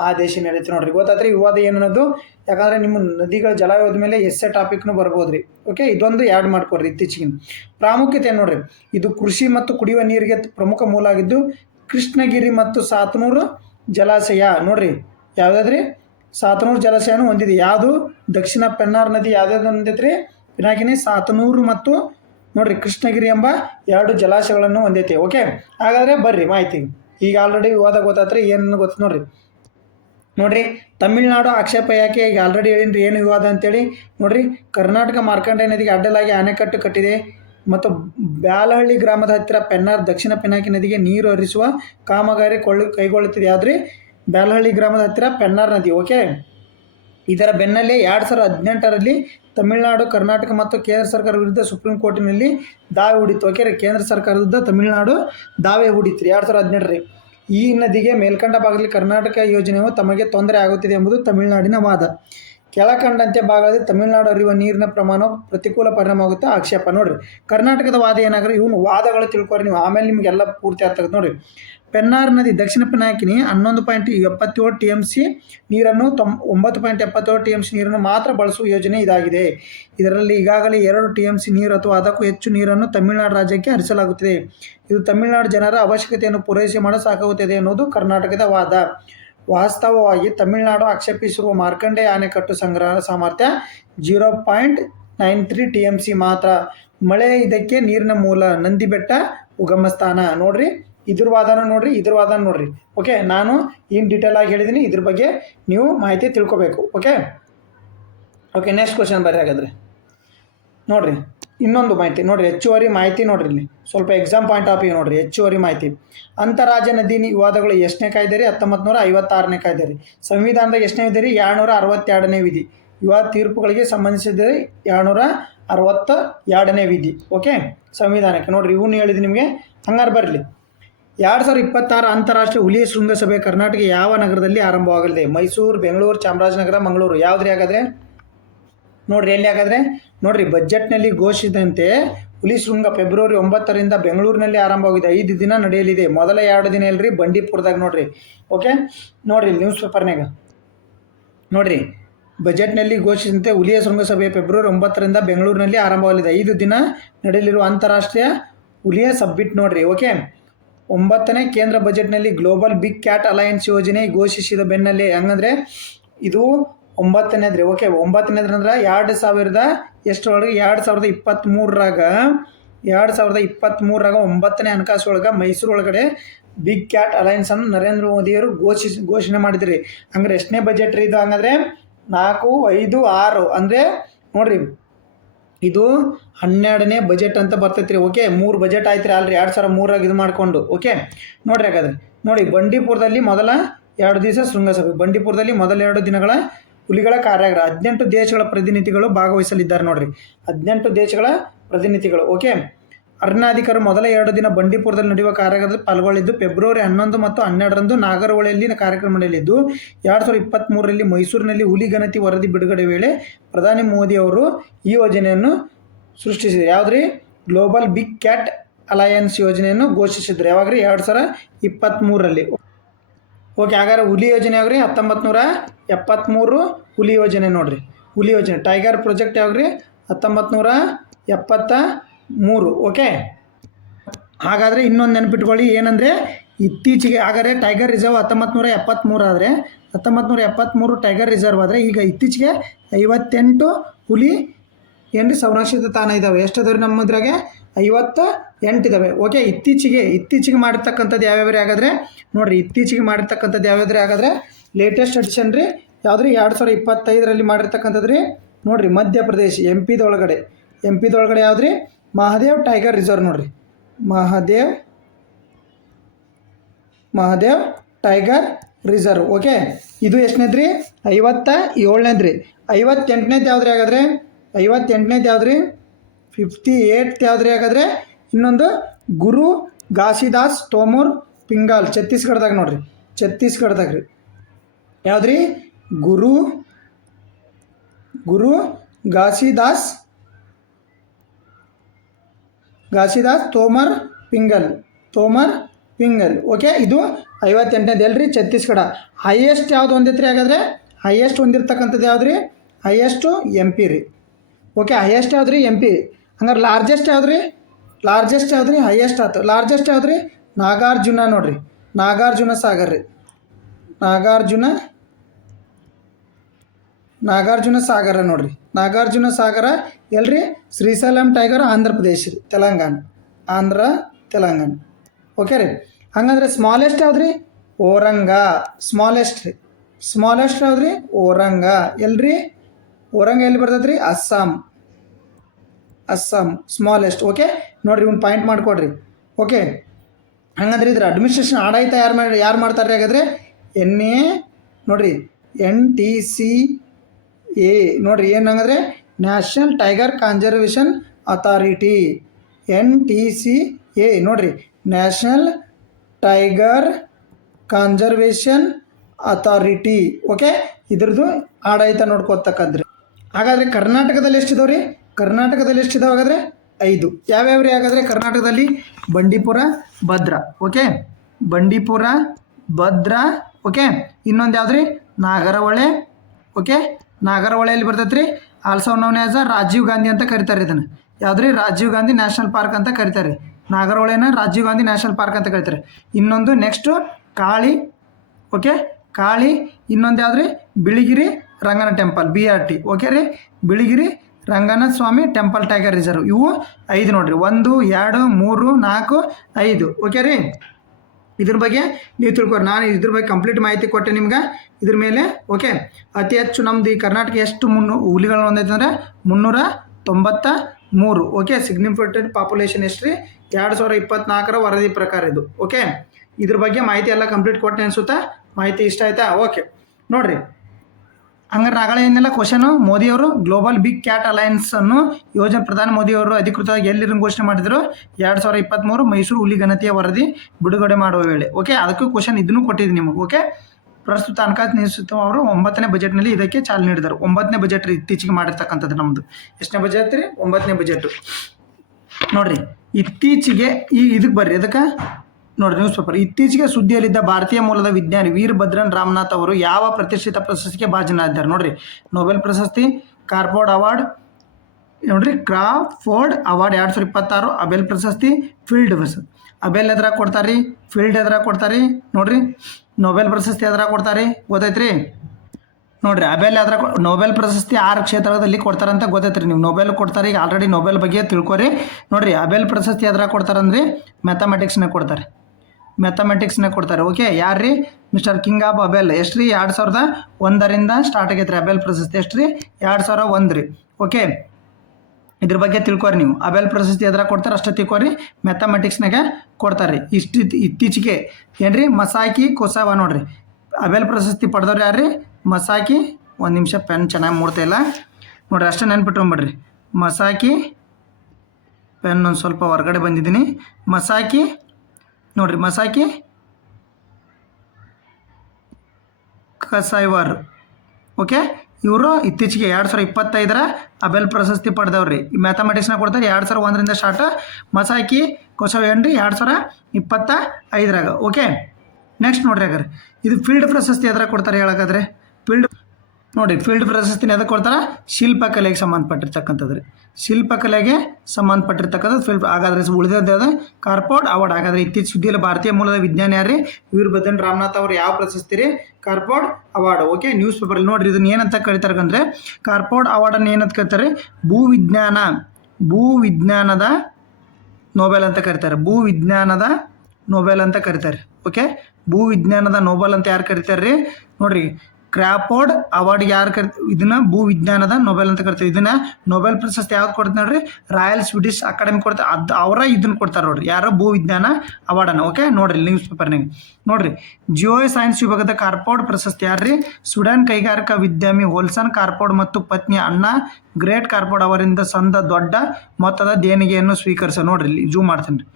ಆದೇಶ ನೀಡುತ್ತೆ. ನೋಡ್ರಿ ಗೊತ್ತಾದ್ರಿ ವಿವಾದ ಏನನ್ನೋದು, ಯಾಕಂದರೆ ನಿಮ್ಮ ನದಿಗಳ ಜಲ ವಿವಾದ ಮೇಲೆ ಎಸ್ಸೆ ಟಾಪಿಕ್ನು ಬರ್ಬೋದು ರೀ. ಓಕೆ, ಇದೊಂದು ಆ್ಯಡ್ ಮಾಡ್ಕೊಡ್ರಿ. ಇತ್ತೀಚಿನ ಪ್ರಾಮುಖ್ಯತೆ ನೋಡ್ರಿ, ಇದು ಕೃಷಿ ಮತ್ತು ಕುಡಿಯುವ ನೀರಿಗೆ ಪ್ರಮುಖ ಮೂಲ ಆಗಿದ್ದು, ಕೃಷ್ಣಗಿರಿ ಮತ್ತು ಸಾತನೂರು ಜಲಾಶಯ ನೋಡ್ರಿ ಯಾವುದಾದ್ರಿ, ಸಾತನೂರು ಜಲಾಶಯನೂ ಹೊಂದಿದೆ. ಯಾವುದು, ದಕ್ಷಿಣ ಪೆನ್ನಾರ್ ನದಿ ಯಾವ್ದಾದ್ರು ಹೊಂದೈತೆ ರೀ, ಪಿನಾಕಿನಿ, ಸಾತನೂರು ಮತ್ತು ನೋಡ್ರಿ ಕೃಷ್ಣಗಿರಿ ಎಂಬ 2 ಜಲಾಶಯಗಳನ್ನು ಹೊಂದೈತೆ. ಓಕೆ, ಹಾಗಾದರೆ ಬರ್ರಿ ಮಾಹಿತಿ. ಈಗ ಆಲ್ರೆಡಿ ವಿವಾದ ಗೊತ್ತಾತ್ರಿ, ಏನು ಗೊತ್ತ ನೋಡ್ರಿ ತಮಿಳುನಾಡು ಆಕ್ಷೇಪ ಯಾಕೆ, ಈಗ ಆಲ್ರೆಡಿ ಹೇಳಿನ್ರಿ ಏನು ವಿವಾದ ಅಂತೇಳಿ. ನೋಡ್ರಿ ಕರ್ನಾಟಕ ಮಾರ್ಕಂಡೇಯ ನದಿಗೆ ಅಡ್ಡಲಾಗಿ ಅಣೆಕಟ್ಟು ಕಟ್ಟಿದೆ ಮತ್ತು ಬ್ಯಾಲಹಳ್ಳಿ ಗ್ರಾಮದ ಹತ್ತಿರ ಪೆನ್ನಾರ್ ದಕ್ಷಿಣ ಪಿನಾಕಿ ನದಿಗೆ ನೀರು ಹರಿಸುವ ಕಾಮಗಾರಿ ಕೈಗೊಳ್ಳುತ್ತಿದೆ. ಯಾವ್ದ್ರಿ, ಬ್ಯಾಲಹಳ್ಳಿ ಗ್ರಾಮದ ಹತ್ತಿರ ಪೆನ್ನಾರ್ ನದಿ. ಓಕೆ, ಇದರ ಬೆನ್ನಲ್ಲೇ 2018ರಲ್ಲಿ ತಮಿಳುನಾಡು, ಕರ್ನಾಟಕ ಮತ್ತು ಕೇಂದ್ರ ಸರ್ಕಾರ ವಿರುದ್ಧ ಸುಪ್ರೀಂ ಕೋರ್ಟಿನಲ್ಲಿ ದಾವೆ ಹೂಡಿತ್ತು. ಓಕೆ, ಕೇಂದ್ರ ಸರ್ಕಾರ ವಿರುದ್ಧ ತಮಿಳುನಾಡು ದಾವೆ ಹೂಡಿತ್ತು 2018ರಲ್ಲಿ. ಈ ನದಿಗೆ ಮೇಲ್ಕಂಡ ಭಾಗದಲ್ಲಿ ಕರ್ನಾಟಕ ಯೋಜನೆಯು ತಮಗೆ ತೊಂದರೆ ಆಗುತ್ತಿದೆ ಎಂಬುದು ತಮಿಳುನಾಡಿನ ವಾದ. ಕೆಳಕಂಡಂತೆ ಭಾಗದಲ್ಲಿ ತಮಿಳುನಾಡು ಹರಿಯುವ ನೀರಿನ ಪ್ರಮಾಣ ಪ್ರತಿಕೂಲ ಪರಿಣಾಮ ಆಗುತ್ತೆ ಆಕ್ಷೇಪ. ನೋಡ್ರಿ ಕರ್ನಾಟಕದ ವಾದ ಏನಾಗ್ರೆ, ಇವನು ವಾದಗಳು ತಿಳ್ಕೊರಿ ನೀವು, ಆಮೇಲೆ ನಿಮಗೆಲ್ಲ ಪೂರ್ತಿ ಅರ್ಥ ಆಗುತ್ತೆ. ನೋಡ್ರಿ ಪೆನ್ನಾರ್ ನದಿ ದಕ್ಷಿಣ ಪಿನಾಕಿನಿ 11.77 TMC ನೀರನ್ನು 9.77 TMC ನೀರನ್ನು ಮಾತ್ರ ಬಳಸುವ ಯೋಜನೆ ಇದಾಗಿದೆ. ಇದರಲ್ಲಿ ಈಗಾಗಲೇ 2 TMC ನೀರು ಅಥವಾ ಅದಕ್ಕೂ ಹೆಚ್ಚು ನೀರನ್ನು ತಮಿಳುನಾಡು ರಾಜ್ಯಕ್ಕೆ ಹರಿಸಲಾಗುತ್ತಿದೆ. ಇದು ತಮಿಳುನಾಡು ಜನರ ಅವಶ್ಯಕತೆಯನ್ನು ಪೂರೈಕೆ ಮಾಡಲು ಸಾಕಾಗುತ್ತದೆ ಎನ್ನುವುದು ಕರ್ನಾಟಕದ ವಾದ. ವಾಸ್ತವವಾಗಿ ತಮಿಳುನಾಡು ಆಕ್ಷೇಪಿಸಿರುವ ಮಾರ್ಕಂಡೇಯ ಅಣೆಕಟ್ಟು ಸಂಗ್ರಹ ಸಾಮರ್ಥ್ಯ 0.93 TMC ಮಾತ್ರ. ಮಳೆ ಇದಕ್ಕೆ ನೀರಿನ ಮೂಲ, ನಂದಿ ಬೆಟ್ಟ ಉಗಮ ಸ್ಥಾನ. ನೋಡ್ರಿ ಇದ್ರ ವಾದನ ನೋಡ್ರಿ. ಓಕೆ, ನಾನು ಇನ್ ಡೀಟೇಲ್ ಆಗಿ ಹೇಳಿದ್ದೀನಿ, ಇದ್ರ ಬಗ್ಗೆ ನೀವು ಮಾಹಿತಿ ತಿಳ್ಕೊಬೇಕು. ಓಕೆ, ನೆಕ್ಸ್ಟ್ ಕ್ವಶನ್ ಬರ್ರಿ. ಹಾಗಾದರೆ ನೋಡ್ರಿ ಇನ್ನೊಂದು ಮಾಹಿತಿ ನೋಡ್ರಿ, ಹೆಚ್ಚುವರಿ ಮಾಹಿತಿ ನೋಡ್ರಿ. ಇಲ್ಲಿ ಸ್ವಲ್ಪ ಎಕ್ಸಾಮ್ ಪಾಯಿಂಟ್ ಆಫ್ ವ್ಯೂ ನೋಡ್ರಿ. ಹೆಚ್ಚುವರಿ ಮಾಹಿತಿ, ಅಂತಾರಾಜ್ಯ ನದಿ ವಿವಾದಗಳು ಎಷ್ಟನೇ ಕಾಯ್ದೆ ರೀ? 1956ನೇ ಕಾಯ್ದೆ ರೀ. ಸಂವಿಧಾನದಾಗ ಎಷ್ಟನೇ ವಿಧಿ ರೀ? 262ನೇ ವಿಧಿ. ವಿವಾದ ತೀರ್ಪುಗಳಿಗೆ ಸಂಬಂಧಿಸಿದ 262ನೇ ವಿಧಿ. ಓಕೆ, ಸಂವಿಧಾನಕ್ಕೆ ನೋಡ್ರಿ ಇವನು ಹೇಳಿದ್ದು ನಿಮಗೆ. ಹಂಗಾರೆ ಬರಲಿ, 2026 ಅಂತಾರಾಷ್ಟ್ರೀಯ ಹುಲಿ ಶೃಂಗಸಭೆ ಕರ್ನಾಟಕ ಯಾವ ನಗರದಲ್ಲಿ ಆರಂಭವಾಗಲಿದೆ? ಮೈಸೂರು, ಬೆಂಗಳೂರು, ಚಾಮರಾಜನಗರ, ಮಂಗಳೂರು. ಯಾವುದ್ರಿ ಹಾಗಾದರೆ? ನೋಡ್ರಿ ಎಲ್ಲಿ ಹಾಗಾದರೆ? ನೋಡ್ರಿ ಬಜೆಟ್ನಲ್ಲಿ ಘೋಷಿಸಿದಂತೆ ಹುಲಿ ಶೃಂಗ ಫೆಬ್ರವರಿ 9ರಿಂದ ಬೆಂಗಳೂರಿನಲ್ಲಿ ಆರಂಭವಾಗಿದೆ. 5 ದಿನ ನಡೆಯಲಿದೆ. ಮೊದಲ 2 ದಿನ ಇಲ್ರಿ ಬಂಡೀಪುರದಾಗ ನೋಡ್ರಿ. ಓಕೆ, ನೋಡ್ರಿ ನ್ಯೂಸ್ ಪೇಪರ್ನಾಗ ನೋಡ್ರಿ, ಬಜೆಟ್ನಲ್ಲಿ ಘೋಷಿಸಿದಂತೆ ಹುಲಿಯ ಶೃಂಗಸಭೆ ಫೆಬ್ರವರಿ 9ರಿಂದ ಬೆಂಗಳೂರಿನಲ್ಲಿ ಆರಂಭವಾಗಲಿದೆ. 5 ದಿನ ನಡೆಯಲಿರುವ ಅಂತಾರಾಷ್ಟ್ರೀಯ ಹುಲಿಯ ಸಬ್ಮಿಟ್ ನೋಡ್ರಿ. ಓಕೆ, 9ನೇ ಕೇಂದ್ರ ಬಜೆಟ್ನಲ್ಲಿ ಗ್ಲೋಬಲ್ ಬಿಗ್ ಕ್ಯಾಟ್ ಅಲಯನ್ಸ್ ಯೋಜನೆ ಘೋಷಿಸಿದ ಬೆನ್ನಲ್ಲೇ, ಹಂಗಂದ್ರೆ ಇದು 9ನೇದ್ರಿ. ಓಕೆ, 9ನೇದ್ರಿ ಅಂದ್ರೆ 2000 ಎಷ್ಟರೊಳಗೆ 2023ರಾಗ 9ನೇ ಹಣಕಾಸು ಒಳಗೆ ಮೈಸೂರು ಒಳಗಡೆ ಬಿಗ್ ಕ್ಯಾಟ್ ಅಲಯನ್ಸ್ ಅನ್ನು ನರೇಂದ್ರ ಮೋದಿಯವರು ಘೋಷಣೆ ಮಾಡಿದ್ರಿ. ಹಂಗಾರೆ ಎಷ್ಟನೇ ಬಜೆಟ್ ರೀ ಇದು? ಹಂಗಂದ್ರೆ 4, 5, 6 ಅಂದರೆ ನೋಡ್ರಿ ಇದು 12ನೇ ಬಜೆಟ್ ಅಂತ ಬರ್ತೈತೆ ರೀ. ಓಕೆ, 3 ಬಜೆಟ್ ಆಯ್ತು ರೀ ಅಲ್ರಿ 2003ರಾಗ ಇದು ಮಾಡಿಕೊಂಡು. ಓಕೆ, ನೋಡ್ರಿ ಹಾಗಾದ್ರೆ ನೋಡಿ, ಬಂಡೀಪುರದಲ್ಲಿ ಮೊದಲ 2 ದಿವಸ ಶೃಂಗಸಭೆ, ಬಂಡೀಪುರದಲ್ಲಿ ಮೊದಲ 2 ದಿನಗಳ ಹುಲಿಗಳ ಕಾರ್ಯಾಗಾರ. 18 ದೇಶಗಳ ಪ್ರತಿನಿಧಿಗಳು ಭಾಗವಹಿಸಲಿದ್ದಾರೆ ನೋಡ್ರಿ. 18 ದೇಶಗಳ ಪ್ರತಿನಿಧಿಗಳು. ಓಕೆ, ಅರಣ್ಯಾಧಿಕಾರಿ ಮೊದಲ 2 ದಿನ ಬಂಡೀಪುರದಲ್ಲಿ ನಡೆಯುವ ಕಾರ್ಯಾಗಾರದಲ್ಲಿ ಪಾಲ್ಗೊಳ್ಳಿದ್ದು ಫೆಬ್ರವರಿ 11 ಮತ್ತು 12ರಂದು ನಾಗರಹೊಳೆಯಲ್ಲಿ ಕಾರ್ಯಕ್ರಮ ನಡೆಯಲಿದ್ದು 2023ರಲ್ಲಿ ಮೈಸೂರಿನಲ್ಲಿ ಹುಲಿ ಗಣತಿ ವರದಿ ಬಿಡುಗಡೆ ವೇಳೆ ಪ್ರಧಾನಿ ಮೋದಿ ಅವರು ಈ ಯೋಜನೆಯನ್ನು ಸೃಷ್ಟಿಸಿದರು. ಯಾವುದ್ರಿ? ಗ್ಲೋಬಲ್ ಬಿಗ್ ಕ್ಯಾಟ್ ಅಲಯನ್ಸ್ ಯೋಜನೆಯನ್ನು ಘೋಷಿಸಿದ್ರು. ಯಾವಾಗ್ರಿ? 2023ರಲ್ಲಿ. ಓಕೆ, ಹಾಗಾದ್ರೆ ಹುಲಿ ಯೋಜನೆ ಯಾವ್ರಿ? 1973 ಹುಲಿ ಯೋಜನೆ ನೋಡ್ರಿ. ಹುಲಿ ಯೋಜನೆ ಟೈಗರ್ ಪ್ರಾಜೆಕ್ಟ್ ಯಾವ್ರಿ? 1973. ಓಕೆ, ಹಾಗಾದರೆ ಇನ್ನೊಂದು ನೆನಪಿಟ್ಕೊಳ್ಳಿ, ಏನಂದರೆ ಇತ್ತೀಚೆಗೆ ಹಾಗಾದರೆ ಟೈಗರ್ ರಿಸರ್ವ್ 1973 ಆದರೆ 1973 ಟೈಗರ್ ರಿಸರ್ವ್ ಆದರೆ ಈಗ ಇತ್ತೀಚೆಗೆ 58 ಹುಲಿ ಏನ್ರಿ ಸಂರಕ್ಷಿತ ತಾಣ ಇದ್ದಾವೆ. ಎಷ್ಟು ಅದಾವೆ ನಮ್ಮದ್ರಾಗೆ? 58 ಇದ್ದಾವೆ. ಓಕೆ, ಇತ್ತೀಚೆಗೆ ಮಾಡಿರ್ತಕ್ಕಂಥದ್ದು ಯಾವ್ಯಾವ್ರಿ ಹಾಗಾದರೆ? ನೋಡಿರಿ, ಇತ್ತೀಚೆಗೆ ಮಾಡಿರ್ತಕ್ಕಂಥದ್ದು ಯಾವ್ಯಾವ್ರಿ ಹಾಗಾದರೆ? ಲೇಟೆಸ್ಟ್ ಅಡಿಷನ್ ರೀ. ಯಾವುದ್ರಿ? 2025ರಲ್ಲಿ ಮಾಡಿರ್ತಕ್ಕಂಥದ್ದು ರೀ. ನೋಡಿರಿ, ಮಧ್ಯಪ್ರದೇಶ ಎಂ ಪಿದೊಳಗಡೆ ಯಾವುದ್ರಿ? ಮಹಾದೇವ್ ಟೈಗರ್ ರಿಸರ್ವ್ ನೋಡಿರಿ. Mahadev tiger reserve. ಓಕೆ, ಇದು ಎಷ್ಟನೇದ್ರಿ? 57ನೇದ್ರಿ. 58ನೇದು ಯಾವ್ದ್ರಿ ಹಾಗಾದರೆ? 58ನೇದು ಯಾವ್ದ್ರಿ? 58th ಯಾವ್ದ್ರಿ ಹಾಗಾದರೆ? ಇನ್ನೊಂದು ಗುರು ಘಾಸಿದಾಸ್ ತೋಮರ್ ಪಿಂಗಾಲ್, ಛತ್ತೀಸ್ಗಢದಾಗ ನೋಡ್ರಿ. ಛತ್ತೀಸ್ಗಢದಾಗ ರೀ. ಯಾವ್ದ್ರಿ? ಗುರು ಘಾಸಿದಾಸ್ ತೋಮರ್ ಪಿಂಗಲ್. ಓಕೆ, ಇದು 58ನೇದು ಎಲ್ರಿ? ಛತ್ತೀಸ್ಗಢ. ಹೈಯೆಸ್ಟ್ ಯಾವ್ದು ಹೊಂದೈತ್ರಿ ಹಾಗಾದರೆ? ಹೈಯೆಸ್ಟ್ ಹೊಂದಿರ್ತಕ್ಕಂಥದ್ದು ಯಾವ್ದು ರೀ? ಹೈಯೆಸ್ಟು ಎಂ ಪಿ ರೀ. ಓಕೆ, ಹೈಯೆಸ್ಟ್ ಯಾವ್ದು ರೀ? M P. ಹಂಗಾರೆ ಲಾರ್ಜೆಸ್ಟ್ ಯಾವ್ದು ರೀ? ಹೈಯೆಸ್ಟ್ ಆಯ್ತು. ಲಾರ್ಜೆಸ್ಟ್ ಯಾವ್ದು ರೀ? ನಾಗಾರ್ಜುನ ನೋಡ್ರಿ. ನಾಗಾರ್ಜುನ ಸಾಗರ್ ರೀ. ನಾಗಾರ್ಜುನ ಸಾಗರ ನೋಡ್ರಿ. ನಾಗಾರ್ಜುನ ಸಾಗರ ಎಲ್ರಿ? ಶ್ರೀಶೈಲಂ ಟೈಗರ್ ಆಂಧ್ರ ಪ್ರದೇಶ ರೀ, ತೆಲಂಗಾಣ. ಓಕೆ ರೀ. ಹಂಗಂದ್ರೆ ಸ್ಮಾಲೆಸ್ಟ್ ಯಾವ್ದು ರೀ? ಓರಂಗ. ಸ್ಮಾಲೆಸ್ಟ್ ಯಾವ್ದು ರೀ? ಓರಂಗ. ಎಲ್ರಿ? ಓರಂಗ ಎಲ್ಲಿ ಬರ್ತೈತೆ ರೀ? ಅಸ್ಸಾಂ ಸ್ಮಾಲೆಸ್ಟ್. ಓಕೆ, ನೋಡಿರಿ ಇವ್ನು ಪಾಯಿಂಟ್ ಮಾಡಿಕೊಡ್ರಿ. ಓಕೆ, ಹಂಗಂದ್ರೆ ಇದ್ರ ಅಡ್ಮಿನಿಸ್ಟ್ರೇಷನ್ ಆಡಳಿತ ಯಾರು ಮಾಡ್ತಾರೆ ಹಾಗಾದರೆ? ನೋಡಿರಿ NTCA ನೋಡಿರಿ. ಏನು ಹಂಗಂದ್ರೆ national tiger conservation authority. NTCA ನೋಡಿರಿ, national tiger conservation authority. Okay, ಇದ್ರದ್ದು ಆಡಳಿತ ನೋಡ್ಕೋತಕ್ಕಂದ್ರಿ. ಹಾಗಾದರೆ ಕರ್ನಾಟಕದಲ್ಲಿ ಎಷ್ಟಿದಾವೆ ರೀ? ಹಾಗಾದರೆ 5. ಯಾವ್ಯಾವ್ರಿ ಹಾಗಾದರೆ ಕರ್ನಾಟಕದಲ್ಲಿ? ಬಂಡೀಪುರ, ಭದ್ರಾ. ಓಕೆ, ಬಂಡೀಪುರ, ಭದ್ರಾ. ಓಕೆ, ಇನ್ನೊಂದು ಯಾವ್ದು ರೀ? ನಾಗರಹೊಳೆ. ಓಕೆ, ನಾಗರಹೊಳೆಯಲ್ಲಿ ಬರ್ತೈತೆ ರೀ. Also known as Rajiv Gandhi ಅಂತ ಕರೀತಾರೆ ಇದನ್ನು. ಯಾವ್ದು ರೀ? ರಾಜೀವ್ ಗಾಂಧಿ ನ್ಯಾಷನಲ್ ಪಾರ್ಕ್ ಅಂತ ಕರೀತಾರೆ. ನಾಗರಹೊಳೆನ ರಾಜೀವ್ ಗಾಂಧಿ ನ್ಯಾಷನಲ್ ಪಾರ್ಕ್ ಅಂತ ಕರೀತಾರೆ. ಇನ್ನೊಂದು ನೆಕ್ಸ್ಟು ಕಾಳಿ. ಓಕೆ, ಕಾಳಿ, ಇನ್ನೊಂದು ಯಾವ್ದು ರೀ ಬಿಳಿಗಿರಿ ರಂಗನ ಟೆಂಪಲ್ BRT. ಓಕೆ ರೀ, ಬಿಳಿಗಿರಿ ರಂಗನಾಥ ಸ್ವಾಮಿ ಟೆಂಪಲ್ ಟೈಗರ್ ರಿಸರ್ವ್. ಇವು 5 ನೋಡ್ರಿ, 1 2 3 4 5. ಓಕೆ ರೀ, ಇದ್ರ ಬಗ್ಗೆ ನೀವು ತಿಳ್ಕೊರಿ. ನಾನು ಇದ್ರ ಬಗ್ಗೆ ಕಂಪ್ಲೀಟ್ ಮಾಹಿತಿ ಕೊಟ್ಟೆ ನಿಮ್ಗೆ ಇದ್ರ ಮೇಲೆ. ಓಕೆ, ಅತಿ ಹೆಚ್ಚು ನಮ್ದು ಈ ಕರ್ನಾಟಕ ಎಷ್ಟು ಹುಲಿಗಳು ಹೊಂದೈತೆ ಅಂದರೆ 393. ಓಕೆ, ಸಿಗ್ನಿಫಿಕೆಂಟ್ ಪಾಪ್ಯುಲೇಷನ್ ಎಷ್ಟು ರೀ 2024ರ ವರದಿ ಪ್ರಕಾರ ಇದು. ಓಕೆ, ಇದ್ರ ಬಗ್ಗೆ ಮಾಹಿತಿ ಎಲ್ಲ ಕಂಪ್ಲೀಟ್ ಕೊಟ್ಟೆ ಅನ್ಸುತ್ತಾ? ಮಾಹಿತಿ ಇಷ್ಟ ಆಯ್ತಾ? ಓಕೆ ನೋಡ್ರಿ, ಹಂಗಾರೆ ನಾಳೆ ಏನಿಲ್ಲ ಕ್ವಶನು. ಮೋದಿಯವರು ಗ್ಲೋಬಲ್ ಬಿಗ್ ಕ್ಯಾಟ್ ಅಲಯನ್ಸ್ ಅನ್ನು ಯೋಜನೆ ಪ್ರಧಾನಿ ಮೋದಿಯವರು ಅಧಿಕೃತವಾಗಿ ಎಲ್ಲಿರೋ ಘೋಷಣೆ ಮಾಡಿದರು? 2023 ಮೈಸೂರು ಹುಲಿ ಗಣತಿಯ ವರದಿ ಬಿಡುಗಡೆ ಮಾಡುವ ವೇಳೆ. ಓಕೆ, ಅದಕ್ಕೂ ಕ್ವಶನ್ ಇದನ್ನು ಕೊಟ್ಟಿದ್ದೀನಿ ನಿಮಗೆ. ಓಕೆ, ಪ್ರಸ್ತುತ ಹಣಕಾಸು ನಿಯಂತ್ರಿತ ಅವರು 9ನೇ ಬಜೆಟ್ನಲ್ಲಿ ಇದಕ್ಕೆ ಚಾಲನೆ ನೀಡಿದರು. 9ನೇ ಬಜೆಟ್ ಇತ್ತೀಚೆಗೆ ಮಾಡಿರ್ತಕ್ಕಂಥದ್ದು ನಮ್ಮದು. ಎಷ್ಟನೇ ಬಜೆಟ್ ರೀ? 9ನೇ ಬಜೆಟು. ನೋಡ್ರಿ, ಇತ್ತೀಚೆಗೆ ಇದಕ್ಕೆ ಬರ್ರಿ, ಅದಕ್ಕೆ ನೋಡ್ರಿ ನ್ಯೂಸ್ ಪೇಪರ್. ಇತ್ತೀಚೆಗೆ ಸುದ್ದಿಯಲ್ಲಿದ್ದ ಭಾರತೀಯ ಮೂಲದ ವಿಜ್ಞಾನಿ ವೀರಭದ್ರನ್ ರಾಮನಾಥ್ ಅವರು ಯಾವ ಪ್ರತಿಷ್ಠಿತ ಪ್ರಶಸ್ತಿಗೆ ಭಾಜನರಾಗಿದ್ದಾರೆ? ನೋಡ್ರಿ, ನೊಬೆಲ್ ಪ್ರಶಸ್ತಿ, ಕಾರ್ಪೋರ್ಡ್ ಅವಾರ್ಡ್, ನೋಡ್ರಿ ಕ್ರಾಫೋರ್ಡ್ ಅವಾರ್ಡ್ 2026, ಅಬೆಲ್ ಪ್ರಶಸ್ತಿ, ಫೀಲ್ಡ್ ಪ್ರಶಸ್ತಿ. ಅಬೆಲ್ ಎದ್ರಾಗ ಕೊಡ್ತಾರೆ ರೀ, ಫೀಲ್ಡ್ ಎದ್ರಾಗ ಕೊಡ್ತಾರೆ. ನೋಡ್ರಿ, ನೊಬೆಲ್ ಪ್ರಶಸ್ತಿ ಎದ್ರಾಗ ಕೊಡ್ತಾರೆ ಗೊತ್ತೈತ್ರಿ? ನೋಡ್ರಿ, ಅಬೆಲ್ ಎದ್ರಾಗ ನೊಬೆಲ್ ಪ್ರಶಸ್ತಿ 6 ಕ್ಷೇತ್ರದಲ್ಲಿ ಕೊಡ್ತಾರಂತ ಗೊತ್ತೈತ್ರಿ. ನೀವು ನೊಬೆಲ್ ಕೊಡ್ತಾರೆ, ಈಗ ಆಲ್ರೆಡಿ ನೊಬೆಲ್ ಬಗ್ಗೆ ತಿಳ್ಕೊರಿ. ನೋಡ್ರಿ, ಅಬೆಲ್ ಪ್ರಶಸ್ತಿ ಎದ್ರಾಗ ಕೊಡ್ತಾರಂದ್ರಿ ಮ್ಯಾಥಮೆಟಿಕ್ಸ್ನಾಗ ಕೊಡ್ತಾರೆ, ಮ್ಯಾಥಮೆಟಿಕ್ಸ್ನಾಗ ಕೊಡ್ತಾರೆ. ಓಕೆ, ಯಾರ್ರಿ? Mister king of Abel. ಎಷ್ಟು ರೀ? 2001ರಿಂದ ಸ್ಟಾರ್ಟ್ ಆಗೈತೆ ರೀ ಅಬೆಲ್ ಪ್ರಶಸ್ತಿ. ಎಷ್ಟು ರೀ? 2001 ರೀ. ಓಕೆ, ಇದ್ರ ಬಗ್ಗೆ ತಿಳ್ಕೊರಿ ನೀವು. ಅಬೆಲ್ ಪ್ರಶಸ್ತಿ ಎದ್ರಾಗ ಕೊಡ್ತಾರೆ ಅಷ್ಟೇ ತಿಳ್ಕೊರಿ, ಮ್ಯಾಥಮೆಟಿಕ್ಸ್ನಾಗ ಕೊಡ್ತಾರೆ. ಇತ್ತೀಚೆಗೆ ಏನ್ರಿ? ಮಸಾಕಿ ಕೊಸಾವಾ. ನೋಡ್ರಿ, ಅಬೆಲ್ ಪ್ರಶಸ್ತಿ ಪಡೆದವ್ರು ಯಾರ್ರಿ? ಮಸಾಕಿ. ಒಂದು ನಿಮಿಷ, ಪೆನ್ ಚೆನ್ನಾಗಿ ಮೂಡ್ತಾ ಇಲ್ಲ ನೋಡ್ರಿ, ಅಷ್ಟೇ ನೆನ್ಪಿಟ್ಕೊಂಬಿಡ್ರಿ. ಮಸಾಕಿ ಪೆನ್ ಒಂದು ಸ್ವಲ್ಪ ಹೊರಗಡೆ ಬಂದಿದ್ದೀನಿ. ಮಸಾಕಿ ನೋಡ್ರಿ, ಮಸಾಕಿ ಕಸಾಯ್ವಾರ್. ಓಕೆ, ಇವರು ಇತ್ತೀಚೆಗೆ 2025ರ ಅಬೆಲ್ ಪ್ರಶಸ್ತಿ ಪಡೆದವ್ರಿ. ಈ ಮ್ಯಾಥಮೆಟಿಕ್ಸ್ನಾಗ ಕೊಡ್ತಾರೆ. 2001ರಿಂದ ಸ್ಟಾರ್ಟ್. ಮಸಾಕಿ ಕೊಸಾವ್ ಏನ್ರಿ? 2025ರಾಗ. ಓಕೆ, ನೆಕ್ಸ್ಟ್ ನೋಡ್ರಿ, ಹಾಗಾದ್ರೆ ಇದು ಫೀಲ್ಡ್ ಪ್ರಶಸ್ತಿ ಎದ್ರಾಗ ಕೊಡ್ತಾರೆ ಹೇಳಕ್ಕಾದ್ರೆ? ಫೀಲ್ಡ್ ಪ್ರಶಸ್ತಿನ ಎದಕ್ಕೆ ಕೊಡ್ತಾರೆ? ಶಿಲ್ಪಕಲೆಗೆ ಸಂಬಂಧಪಟ್ಟಿರ್ತಕ್ಕಂಥದ್ದು ರೀ, ಶಿಲ್ಪಕಲೆಗೆ ಸಂಬಂಧಪಟ್ಟಿರ್ತಕ್ಕಂಥದ್ದು ಫೀಲ್ಡ್. ಹಾಗಾದ್ರೆ ಉಳಿದದ್ದು ಕಾರ್ಪೋರ್ಡ್ ಅವಾರ್ಡ್. ಹಾಗಾದ್ರೆ ಇತ್ತೀಚೆಗೆ ಸುದ್ದಿಯಲ್ಲಿ ಭಾರತೀಯ ಮೂಲದ ವಿಜ್ಞಾನಿ ಯಾರ್ರಿ? ವೀರಭದ್ರನ್ ರಾಮನಾಥ್ ಅವರು ಯಾವ ಪ್ರಶಸ್ತಿ ರೀ? ಕಾರ್ಪೋರ್ಡ್ ಅವಾರ್ಡ್. ಓಕೆ, ನ್ಯೂಸ್ ಪೇಪರ್ ನೋಡ್ರಿ, ಇದನ್ನ ಏನಂತ ಕರೀತಾರೆ ಅಂದರೆ ಕಾರ್ಪೋರ್ಡ್ ಅವಾರ್ಡನ್ನು ಏನಂತ ಕರೀತಾರೆ? ಭೂವಿಜ್ಞಾನದ ನೊಬೆಲ್ ಅಂತ ಕರೀತಾರೆ. ಭೂವಿಜ್ಞಾನದ ನೊಬೆಲ್ ಅಂತ ಕರೀತಾರೆ. ಓಕೆ, ಭೂವಿಜ್ಞಾನದ ನೊಬೆಲ್ ಅಂತ ಯಾರು ಕರೀತಾರೆ ರೀ? ನೋಡ್ರಿ, ಕ್ರಾಫೋರ್ಡ್ ಅವಾರ್ಡ್ ಯಾರು ಇದನ್ನ ಭೂವಿಜ್ಞಾನದ ನೊಬೆಲ್ ಅಂತ ಕರಿತಾರೆ. ಇದನ್ನ ನೊಬೆಲ್ ಪ್ರಶಸ್ತಿ ಯಾವ್ದು ಕೊಡ್ತಾರೆ ನೋಡ್ರಿ? ರಾಯಲ್ ಸ್ವೀಡಿಶ್ ಅಕಾಡೆಮಿ ಕೊಡ್ತಾರೆ. ಅವರ ಇದನ್ನ ಕೊಡ್ತಾರೆ ನೋಡ್ರಿ, ಯಾರೋ ಭೂವಿಜ್ಞಾನ ಅವಾರ್ಡನ್ನು. ಓಕೆ, ನೋಡ್ರಿ ನ್ಯೂಸ್ ಪೇಪರ್ನಾಗ ನೋಡ್ರಿ, ಜಿಯೋ ಸೈನ್ಸ್ ವಿಭಾಗದ ಕಾರ್ಪೋರ್ಡ್ ಪ್ರಶಸ್ತಿ ಯಾರ್ರಿ? ಸ್ವೀಡನ್ ಕೈಗಾರಿಕಾ ವಿದ್ಯಾಮಿ ಹೋಲ್ಸನ್ ಕಾರ್ಪೋರ್ಡ್ ಮತ್ತು ಪತ್ನಿ ಅಣ್ಣಾ ಗ್ರೇಟ್ ಕಾರ್ಪೋರ್ಡ್ ಅವರಿಂದ ದೊಡ್ಡ ಮೊತ್ತದ ದೇಣಿಗೆಯನ್ನು ಸ್ವೀಕರಿಸ. ನೋಡ್ರಿ, ಇಲ್ಲಿ ಜೂಮ್ ಮಾಡ್ತೀನಿ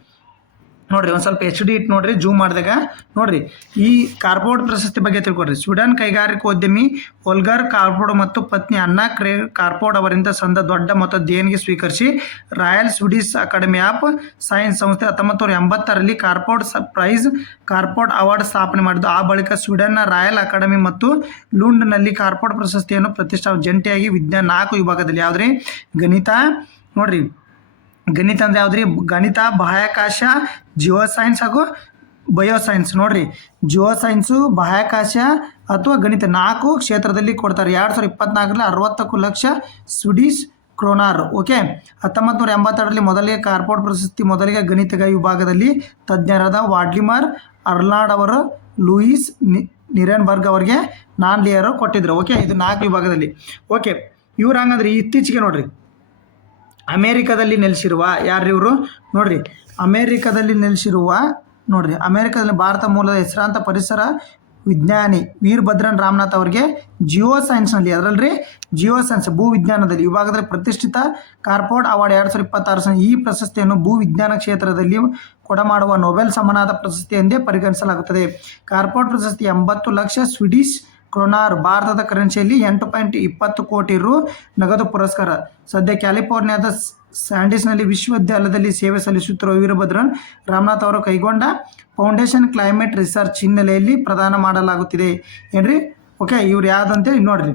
ನೋಡ್ರಿ, ಒಂದು ಸ್ವಲ್ಪ HD ಇಟ್ಟು ನೋಡ್ರಿ, ಜೂಮ್ ಮಾಡಿದಾಗ ನೋಡ್ರಿ, ಈ ಕಾರ್ಪೋರ್ಡ್ ಪ್ರಶಸ್ತಿ ಬಗ್ಗೆ ತಿಳ್ಕೊಡ್ರಿ. ಸ್ವೀಡನ್ ಕೈಗಾರಿಕೋದ್ಯಮಿ ಹೋಲ್ಗರ್ ಕಾರ್ಪೋರ್ಡ್ ಮತ್ತು ಪತ್ನಿ ಅಣ್ಣಾ ಕಾರ್ಪೋರ್ಡ್ ಅವರಿಂದ ದೊಡ್ಡ ಮೊತ್ತದ ದೇಣಿಗೆ ಸ್ವೀಕರಿಸಿ royal Swedish academy of science ಸಂಸ್ಥೆ 1980ರಲ್ಲಿ ಕಾರ್ಪೋರ್ಡ್ ಪ್ರೈಸ್ ಕಾರ್ಪೋರ್ಡ್ ಅವಾರ್ಡ್ ಸ್ಥಾಪನೆ ಮಾಡಿದ್ದು. ಆ ಬಳಿಕ ಸ್ವೀಡನ್ನ ರಾಯಲ್ ಅಕಾಡೆಮಿ ಮತ್ತು ಲುಂಡ್ನಲ್ಲಿ ಕಾರ್ಪೋರ್ಡ್ ಪ್ರಶಸ್ತಿಯನ್ನು ಪ್ರತಿಷ್ಠಾಪನೆ ಜಂಟಿಯಾಗಿ ವಿಜ್ಞಾನ 4 ವಿಭಾಗದಲ್ಲಿ ಯಾವ್ದ್ರಿ? ಗಣಿತ. ನೋಡ್ರಿ, ಗಣಿತ ಅಂದ್ರೆ ಯಾವ್ದ್ರಿ? ಗಣಿತ, ಬಾಹ್ಯಾಕಾಶ, ಜಿಯೋಸೈನ್ಸ್ ಹಾಗೂ ಬಯೋಸೈನ್ಸ್. ನೋಡ್ರಿ, ಜಿಯೋಸೈನ್ಸು, ಬಾಹ್ಯಾಕಾಶ ಅಥವಾ ಗಣಿತ 4 ಕ್ಷೇತ್ರದಲ್ಲಿ ಕೊಡ್ತಾರೆ. 2024ರಲ್ಲಿ 60 ಲಕ್ಷ ಸ್ವೀಡಿಶ್ ಕ್ರೋನಾರ್. ಓಕೆ, 1982ರಲ್ಲಿ ಮೊದಲಿಗೆ ಕಾರ್ಪೋರ್ಡ್ ಪ್ರಶಸ್ತಿ ಮೊದಲಿಗೆ ಗಣಿತ ವಿಭಾಗದಲ್ಲಿ ತಜ್ಞರಾದ ವಾಲ್ಡಿಮಾರ್ ಅರ್ನಾಲ್ಡ್ ಅವರು ಲೂಯಿಸ್ ನಿರೆನ್ಬರ್ಗ್ ಅವರಿಗೆ ನಾನ್ ಕೊಟ್ಟಿದ್ರು. ಓಕೆ, ಇದು 4 ವಿಭಾಗದಲ್ಲಿ. ಓಕೆ, ಇವ್ರು ಹಂಗಂದ್ರೆ ಇತ್ತೀಚೆಗೆ ನೋಡ್ರಿ ಅಮೇರಿಕಾದಲ್ಲಿ ನೆಲೆಸಿರುವ ಯಾರ್ರಿ ಇವರು? ನೋಡ್ರಿ, ಅಮೇರಿಕಾದಲ್ಲಿ ನೆಲೆಸಿರುವ ನೋಡ್ರಿ, ಅಮೇರಿಕಾದಲ್ಲಿ ಭಾರತ ಮೂಲದ ಹೆಸರಾಂತ ಪರಿಸರ ವಿಜ್ಞಾನಿ ವೀರಭದ್ರನ್ ರಾಮನಾಥ್ ಅವರಿಗೆ ಜಿಯೋ ಸೈನ್ಸ್ನಲ್ಲಿ, ಅದರಲ್ಲಿ ಜಿಯೋಸೈನ್ಸ್ ಭೂವಿಜ್ಞಾನದಲ್ಲಿ ವಿಭಾಗದಲ್ಲಿ ಪ್ರತಿಷ್ಠಿತ ಕಾರ್ಪೋರ್ಡ್ ಅವಾರ್ಡ್ 2026 ಈ ಪ್ರಶಸ್ತಿಯನ್ನು ಭೂವಿಜ್ಞಾನ ಕ್ಷೇತ್ರದಲ್ಲಿ ಕೊಡಮಾಡುವ ನೊಬೆಲ್ ಸಮನಾದ ಪ್ರಶಸ್ತಿ ಎಂದೇ ಪರಿಗಣಿಸಲಾಗುತ್ತದೆ. ಕಾರ್ಪೋರ್ಡ್ ಪ್ರಶಸ್ತಿ 80 ಲಕ್ಷ ಸ್ವೀಡಿಶ್ ಕ್ರೋನಾರ್, ಭಾರತದ ಕರೆನ್ಸಿಯಲ್ಲಿ 8.20 ಕೋಟಿ ರು ನಗದು ಪುರಸ್ಕಾರ. ಸದ್ಯ ಕ್ಯಾಲಿಫೋರ್ನಿಯಾದ ಸ್ಯಾಂಡಿಸ್ನಲ್ಲಿ ವಿಶ್ವವಿದ್ಯಾಲಯದಲ್ಲಿ ಸೇವೆ ಸಲ್ಲಿಸುತ್ತಿರುವ ವೀರಭದ್ರನ್ ರಾಮನಾಥ್ ಅವರು ಕೈಗೊಂಡ ಫೌಂಡೇಶನ್ ಕ್ಲೈಮೇಟ್ ರಿಸರ್ಚ್ ಹಿನ್ನೆಲೆಯಲ್ಲಿ ಪ್ರದಾನ ಮಾಡಲಾಗುತ್ತಿದೆ ಏನ್ರಿ? ಓಕೆ, ಇವ್ರು ಯಾವುದಂತೇಳಿ ನೋಡ್ರಿ,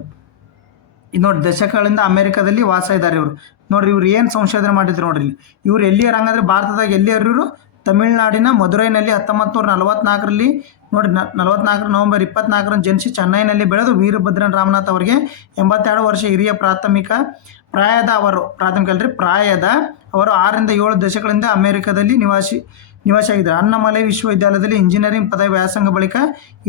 ಇದು ನೋಡಿ, ದಶಕಗಳಿಂದ ಅಮೇರಿಕಾದಲ್ಲಿ ವಾಸ ಇದ್ದಾರೆ ಇವರು. ನೋಡ್ರಿ, ಇವ್ರು ಏನು ಸಂಶೋಧನೆ ಮಾಡಿದ್ರು ನೋಡ್ರಿ. ಇವ್ರು ಎಲ್ಲಿಯರು ಹಂಗಂದ್ರೆ ಭಾರತದಾಗ ಎಲ್ಲಿಯರು ಇವರು ತಮಿಳುನಾಡಿನ ಮದುರೈನಲ್ಲಿ 1944ರಲ್ಲಿ ನೋಡಿ 44 ನವೆಂಬರ್ 24ರಂದು ಜನಿಸಿ ಚೆನ್ನೈನಲ್ಲಿ ಬೆಳೆದು ವೀರಭದ್ರನ್ ರಾಮನಾಥ್ ಅವರಿಗೆ 82 ವರ್ಷ ಹಿರಿಯ ಪ್ರಾಯದ ಅವರು 6ರಿಂದ 7 ದಶಕಗಳಿಂದ ಅಮೆರಿಕದಲ್ಲಿ ನಿವಾಸಿಯಾಗಿದ್ದರು. ಅಣ್ಣಾಮಲೈ ವಿಶ್ವವಿದ್ಯಾಲಯದಲ್ಲಿ ಇಂಜಿನಿಯರಿಂಗ್ ಪದವಿ ವ್ಯಾಸಂಗ ಬಳಿಕ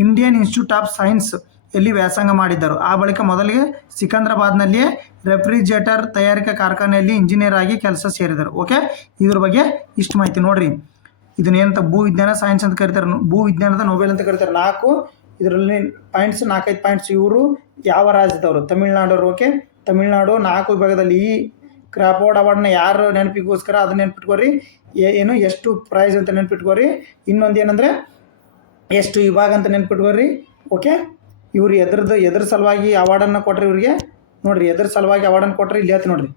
ಇಂಡಿಯನ್ ಇನ್ಸ್ಟಿಟ್ಯೂಟ್ ಆಫ್ ಸೈನ್ಸ್ ಎಲ್ಲಿ ವ್ಯಾಸಂಗ ಮಾಡಿದ್ದರು. ಆ ಬಳಿಕ ಮೊದಲಿಗೆ ಸಿಕಂದ್ರಾಬಾದ್ನಲ್ಲಿಯೇ ರೆಫ್ರಿಜರೇಟರ್ ತಯಾರಿಕಾ ಕಾರ್ಖಾನೆಯಲ್ಲಿ ಇಂಜಿನಿಯರ್ ಆಗಿ ಕೆಲಸ ಸೇರಿದರು. ಓಕೆ, ಇದ್ರ ಬಗ್ಗೆ ಇಷ್ಟು ಮಾಹಿತಿ ನೋಡ್ರಿ. ಇದನ್ನೇನಂತ ಭೂವಿಜ್ಞಾನ ಸೈನ್ಸ್ ಅಂತ ಕರೀತಾರೆ, ಭೂವಿಜ್ಞಾನದ ನೊಬೆಲ್ ಅಂತ ಕರೀತಾರೆ. 4 ಇದರಲ್ಲಿ ಪಾಯಿಂಟ್ಸ್ 4-5 ಪಾಯಿಂಟ್ಸ್. ಇವರು ಯಾವ ರಾಜ್ಯದವರು? ತಮಿಳುನಾಡವರು. ಓಕೆ, ತಮಿಳುನಾಡು 4 ವಿಭಾಗದಲ್ಲಿ ಈ ಕ್ರಾಫೋರ್ಡ್ ಅವಾರ್ಡ್ನ ಯಾರು ನೆನಪಿಗೋಸ್ಕರ ಅದನ್ನ ನೆನ್ಪಿಟ್ಕೋರಿ. ಏನು ಎಷ್ಟು ಪ್ರೈಸ್ ಅಂತ ನೆನ್ಪಿಟ್ಕೋರಿ. ಇನ್ನೊಂದು ಏನಂದರೆ ಎಷ್ಟು ವಿಭಾಗ ಅಂತ ನೆನ್ಪಿಟ್ಕೋರಿ. ಓಕೆ, ಇವರು ಎದ್ರ ಸಲುವಾಗಿ ಅವಾರ್ಡನ್ನು ಕೊಟ್ಟರೆ ಇವರಿಗೆ ನೋಡಿರಿ, ಎದ್ರ ಸಲುವಾಗಿ ಅವಾರ್ಡನ್ನು ಕೊಟ್ಟರೆ ಇಲ್ಲಿ ಹೇಳ್ತೀನಿ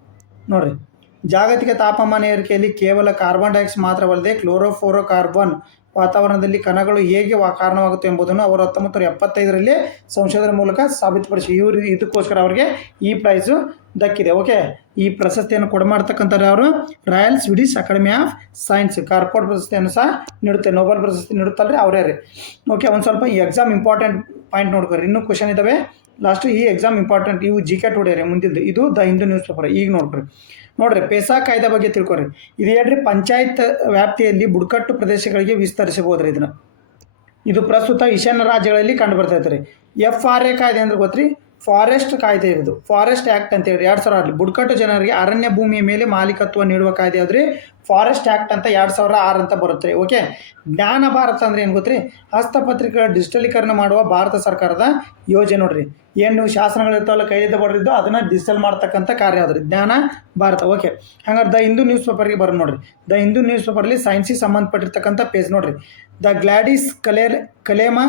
ನೋಡಿರಿ. ಜಾಗತಿಕ ತಾಪಮಾನ ಏರಿಕೆಯಲ್ಲಿ ಕೇವಲ ಕಾರ್ಬನ್ ಡೈಆಕ್ಸೈಡ್ ಮಾತ್ರವಲ್ಲದೆ ಕ್ಲೋರೋಫ್ಲೋರೋಕಾರ್ಬನ್ ವಾತಾವರಣದಲ್ಲಿ ಕಣಗಳು ಹೇಗೆ ಕಾರಣವಾಗುತ್ತೆ ಎಂಬುದನ್ನು ಅವರು 1975ರಲ್ಲಿ ಸಂಶೋಧನೆ ಮೂಲಕ ಸಾಬೀತುಪಡಿಸಿ ಇದಕ್ಕೋಸ್ಕರ ಅವರಿಗೆ ಈ ಪ್ರೈಸು ದಕ್ಕಿದೆ. ಓಕೆ, ಈ ಪ್ರಶಸ್ತಿಯನ್ನು ಕೊಡಮಾಡ್ತಕ್ಕಂಥವ್ರು ಅವರು royal Swedish academy of science. Corporate ಪ್ರಶಸ್ತಿಯನ್ನು ಸಹ ನೀಡುತ್ತೆ, ನೊಬೆಲ್ ಪ್ರಶಸ್ತಿ ನೀಡುತ್ತಲ್ರಿ ಅವರೇ ರೀ. ಓಕೆ, ಒಂದು ಸ್ವಲ್ಪ ಈ ಎಕ್ಸಾಮ್ ಇಂಪಾರ್ಟೆಂಟ್ ಪಾಯಿಂಟ್ ನೋಡ್ಕೊರಿ. ಇನ್ನೂ ಕ್ವಶನ್ ಇದ್ದಾವೆ ಲಾಸ್ಟು. ಈ ಎಕ್ಸಾಮ್ ಇಂಪಾರ್ಟೆಂಟ್, ಇವು GK ಟುಡೇ ರೀ ಮುಂದಿದ್ದು. ಇದು ದ ಹಿಂದೂ ನ್ಯೂಸ್ ಪೇಪರ್. ಈಗ ನೋಡ್ರಿ ಪೇಸಾ ಕಾಯ್ದೆ ಬಗ್ಗೆ ತಿಳ್ಕೊರಿ. ಇದು ಹೇಳ್ರಿ ಪಂಚಾಯತ್ ವ್ಯಾಪ್ತಿಯಲ್ಲಿ ಬುಡಕಟ್ಟು ಪ್ರದೇಶಗಳಿಗೆ ವಿಸ್ತರಿಸಬಹುದ್ರಿ ಇದನ್ನು. ಇದು ಪ್ರಸ್ತುತ ಈಶಾನ್ಯ ರಾಜ್ಯಗಳಲ್ಲಿ ಕಂಡು ಬರ್ತೈತೆ ರೀ. FRA ಕಾಯ್ದೆ ಅಂದ್ರೆ ಗೊತ್ತ್ರಿ, ಫಾರೆಸ್ಟ್ ಕಾಯ್ದೆ ಇರೋದು. ಫಾರೆಸ್ಟ್ ಆ್ಯಕ್ಟ್ ಅಂತೇಳಿ 2006 ಬುಡಕಟ್ಟು ಜನರಿಗೆ ಅರಣ್ಯ ಭೂಮಿಯ ಮೇಲೆ ಮಾಲೀಕತ್ವ ನೀಡುವ ಕಾಯ್ದೆ ಯಾವ್ದ್ರಿ? ಫಾರೆಸ್ಟ್ ಆ್ಯಕ್ಟ್ ಅಂತ 2006 ಅಂತ ಬರುತ್ತೆ ರೀ. ಓಕೆ, ಜ್ಞಾನ ಭಾರತ ಅಂದ್ರೆ ಏನು ಗೊತ್ತ್ರಿ? ಹಸ್ತಪತ್ರಿಕೆಗಳ ಡಿಜಿಟಲೀಕರಣ ಮಾಡುವ ಭಾರತ ಸರ್ಕಾರದ ಯೋಜನೆ ನೋಡ್ರಿ. ಏನು ನೀವು ಶಾಸನಗಳಿರ್ತಾವಲ್ಲ ಕೈಲಿದ್ದ ಬರೆದಿದ್ದು ಅದನ್ನು ಡಿಜಿಟಲ್ ಮಾಡ್ತಕ್ಕಂಥ ಕಾರ್ಯ ಯಾವ್ದ್ರಿ? ಜ್ಞಾನ ಭಾರತ. ಓಕೆ, ಹಂಗಾರೆ ದ ಹಿಂದೂ ನ್ಯೂಸ್ ಪೇಪರ್ಗೆ ಬರೋದು ನೋಡ್ರಿ. ದ ಹಿಂದೂ ನ್ಯೂಸ್ ಪೇಪರ್ಲಿ ಸೈನ್ಸಿಗೆ ಸಂಬಂಧಪಟ್ಟಿರ್ತಕ್ಕಂಥ ಪೇಜ್ ನೋಡ್ರಿ. ದ ಗ್ಲಾಡಿಸ್ ಕಲೇಮಾ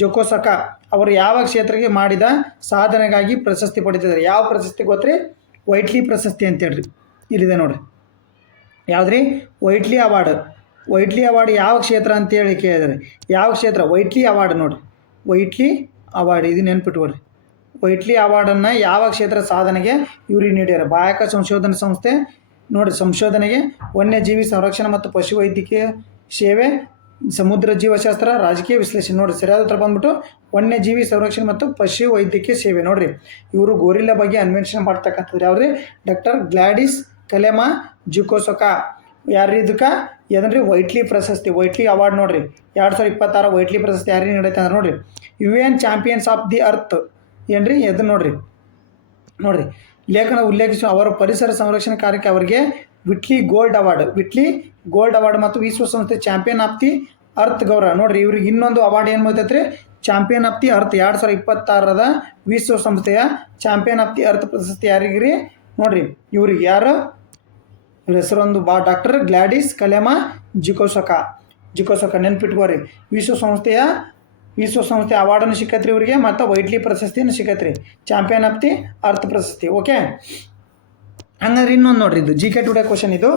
ಜೊಕೋಸಕ ಅವರು ಯಾವ ಕ್ಷೇತ್ರಕ್ಕೆ ಮಾಡಿದ ಸಾಧನೆಗಾಗಿ ಪ್ರಶಸ್ತಿ ಪಡೆದಿದ್ದಾರೆ? ಯಾವ ಪ್ರಶಸ್ತಿ ಗೊತ್ತ್ರಿ? ವೈಟ್ಲಿ ಪ್ರಶಸ್ತಿ ಅಂತೇಳ್ರಿ. ಇಲ್ಲಿದೆ ನೋಡ್ರಿ, ಯಾವುದ್ರಿ? ವೈಟ್ಲಿ ಅವಾರ್ಡ್ ಯಾವ ಕ್ಷೇತ್ರ ಅಂತೇಳಿ ಕೇಳಿದರೆ ಯಾವ ಕ್ಷೇತ್ರ? ವೈಟ್ಲಿ ಅವಾರ್ಡ್ ನೋಡ್ರಿ, ವೈಟ್ಲಿ ಅವಾರ್ಡ್. ಇದು ನೆನ್ಪಿಟ್ಕೊಡ್ರಿ. ವೈಟ್ಲಿ ಅವಾರ್ಡನ್ನು ಯಾವ ಕ್ಷೇತ್ರ ಸಾಧನೆಗೆ ಇವ್ರಿಗೆ ನೀಡ್ಯಾರ? ಬಾಹ್ಯಾಕಾಶ ಸಂಶೋಧನಾ ಸಂಸ್ಥೆ ನೋಡಿರಿ. ಸಂಶೋಧನೆಗೆ, ವನ್ಯಜೀವಿ ಸಂರಕ್ಷಣೆ ಮತ್ತು ಪಶುವೈದ್ಯಕೀಯ ಸೇವೆ, ಸಮುದ್ರ ಜೀವಶಾಸ್ತ್ರ, ರಾಜಕೀಯ ವಿಶ್ಲೇಷಣೆ. ನೋಡಿರಿ ಸರಿಯಾದ ಉತ್ತರ ಬಂದ್ಬಿಟ್ಟು ವನ್ಯಜೀವಿ ಸಂರಕ್ಷಣೆ ಮತ್ತು ಪಶು ವೈದ್ಯಕೀಯ ಸೇವೆ. ನೋಡಿರಿ, ಇವರು ಗೋರಿಲ್ಲಾ ಬಗ್ಗೆ ಅನ್ವೇಷಣೆ ಮಾಡ್ತಕ್ಕಂಥದ್ದು ಯಾವ್ರಿ? Doctor Gladys ಕಲೇಮಾ ಜೊಕೋಸಕ. ಯಾರು ಇದಕ್ಕೆ ಏನಂದ್ರಿ? ವೈಟ್ಲಿ ಪ್ರಶಸ್ತಿ, ವೈಟ್ಲಿ ಅವಾರ್ಡ್ ನೋಡ್ರಿ. 2026 ವೈಟ್ಲಿ ಪ್ರಶಸ್ತಿ ಯಾರಿಗೆ ನೀಡೈತೆ ಅಂದ್ರೆ ನೋಡ್ರಿ, UN champions of the earth ಏನ್ರಿ? ಎದು ನೋಡ್ರಿ ಲೇಖನ ಉಲ್ಲೇಖಿಸುವ ಅವರ ಪರಿಸರ ಸಂರಕ್ಷಣೆ ಕಾರ್ಯಕ್ಕೆ ಅವರಿಗೆ ವಿಟ್ಲಿ ಗೋಲ್ಡ್ ಅವಾರ್ಡ್ ಮತ್ತು ವಿಶ್ವಸಂಸ್ಥೆ ಚಾಂಪಿಯನ್ ಆಫ್ ದಿ ಅರ್ತ್ ಗೌರವ. ನೋಡ್ರಿ, ಇವ್ರಿಗೆ ಇನ್ನೊಂದು ಅವಾರ್ಡ್ ಏನು ಬರ್ತೈತೆ ರೀ? Champion of the earth. 2026 ವಿಶ್ವಸಂಸ್ಥೆಯ ಚಾಂಪಿಯನ್ ಆಫ್ ದಿ ಅರ್ತ್ ಪ್ರಶಸ್ತಿ ಯಾರಿಗಿರಿ? ನೋಡ್ರಿ, ಇವ್ರಿಗೆ ಯಾರು? ಇವ್ರ ಹೆಸರೊಂದು ಡಾಕ್ಟರ್ ಗ್ಲಾಡಿಸ್ ಕಲೇಮಾ ಜೊಕೋಸಕ ನೆನ್ಪಿಟ್ಕೋರಿ. ವಿಶ್ವಸಂಸ್ಥೆ ಅವಾರ್ಡನ್ನು ಸಿಕ್ಕತ್ರಿ ಇವರಿಗೆ, ಮತ್ತು ವೈಟ್ಲಿ ಪ್ರಶಸ್ತಿಯನ್ನು ಸಿಕ್ಕತ್ರಿ, ಚಾಂಪಿಯನ್ ಆಫ್ ದಿ ಅರ್ತ್ ಪ್ರಶಸ್ತಿ. ಓಕೆ, ಹಂಗಂದ್ರೆ ಇನ್ನೊಂದು ನೋಡ್ರಿ, ಇದು GK ಟುಡೇ ಕ್ವಶನ್. ಇದು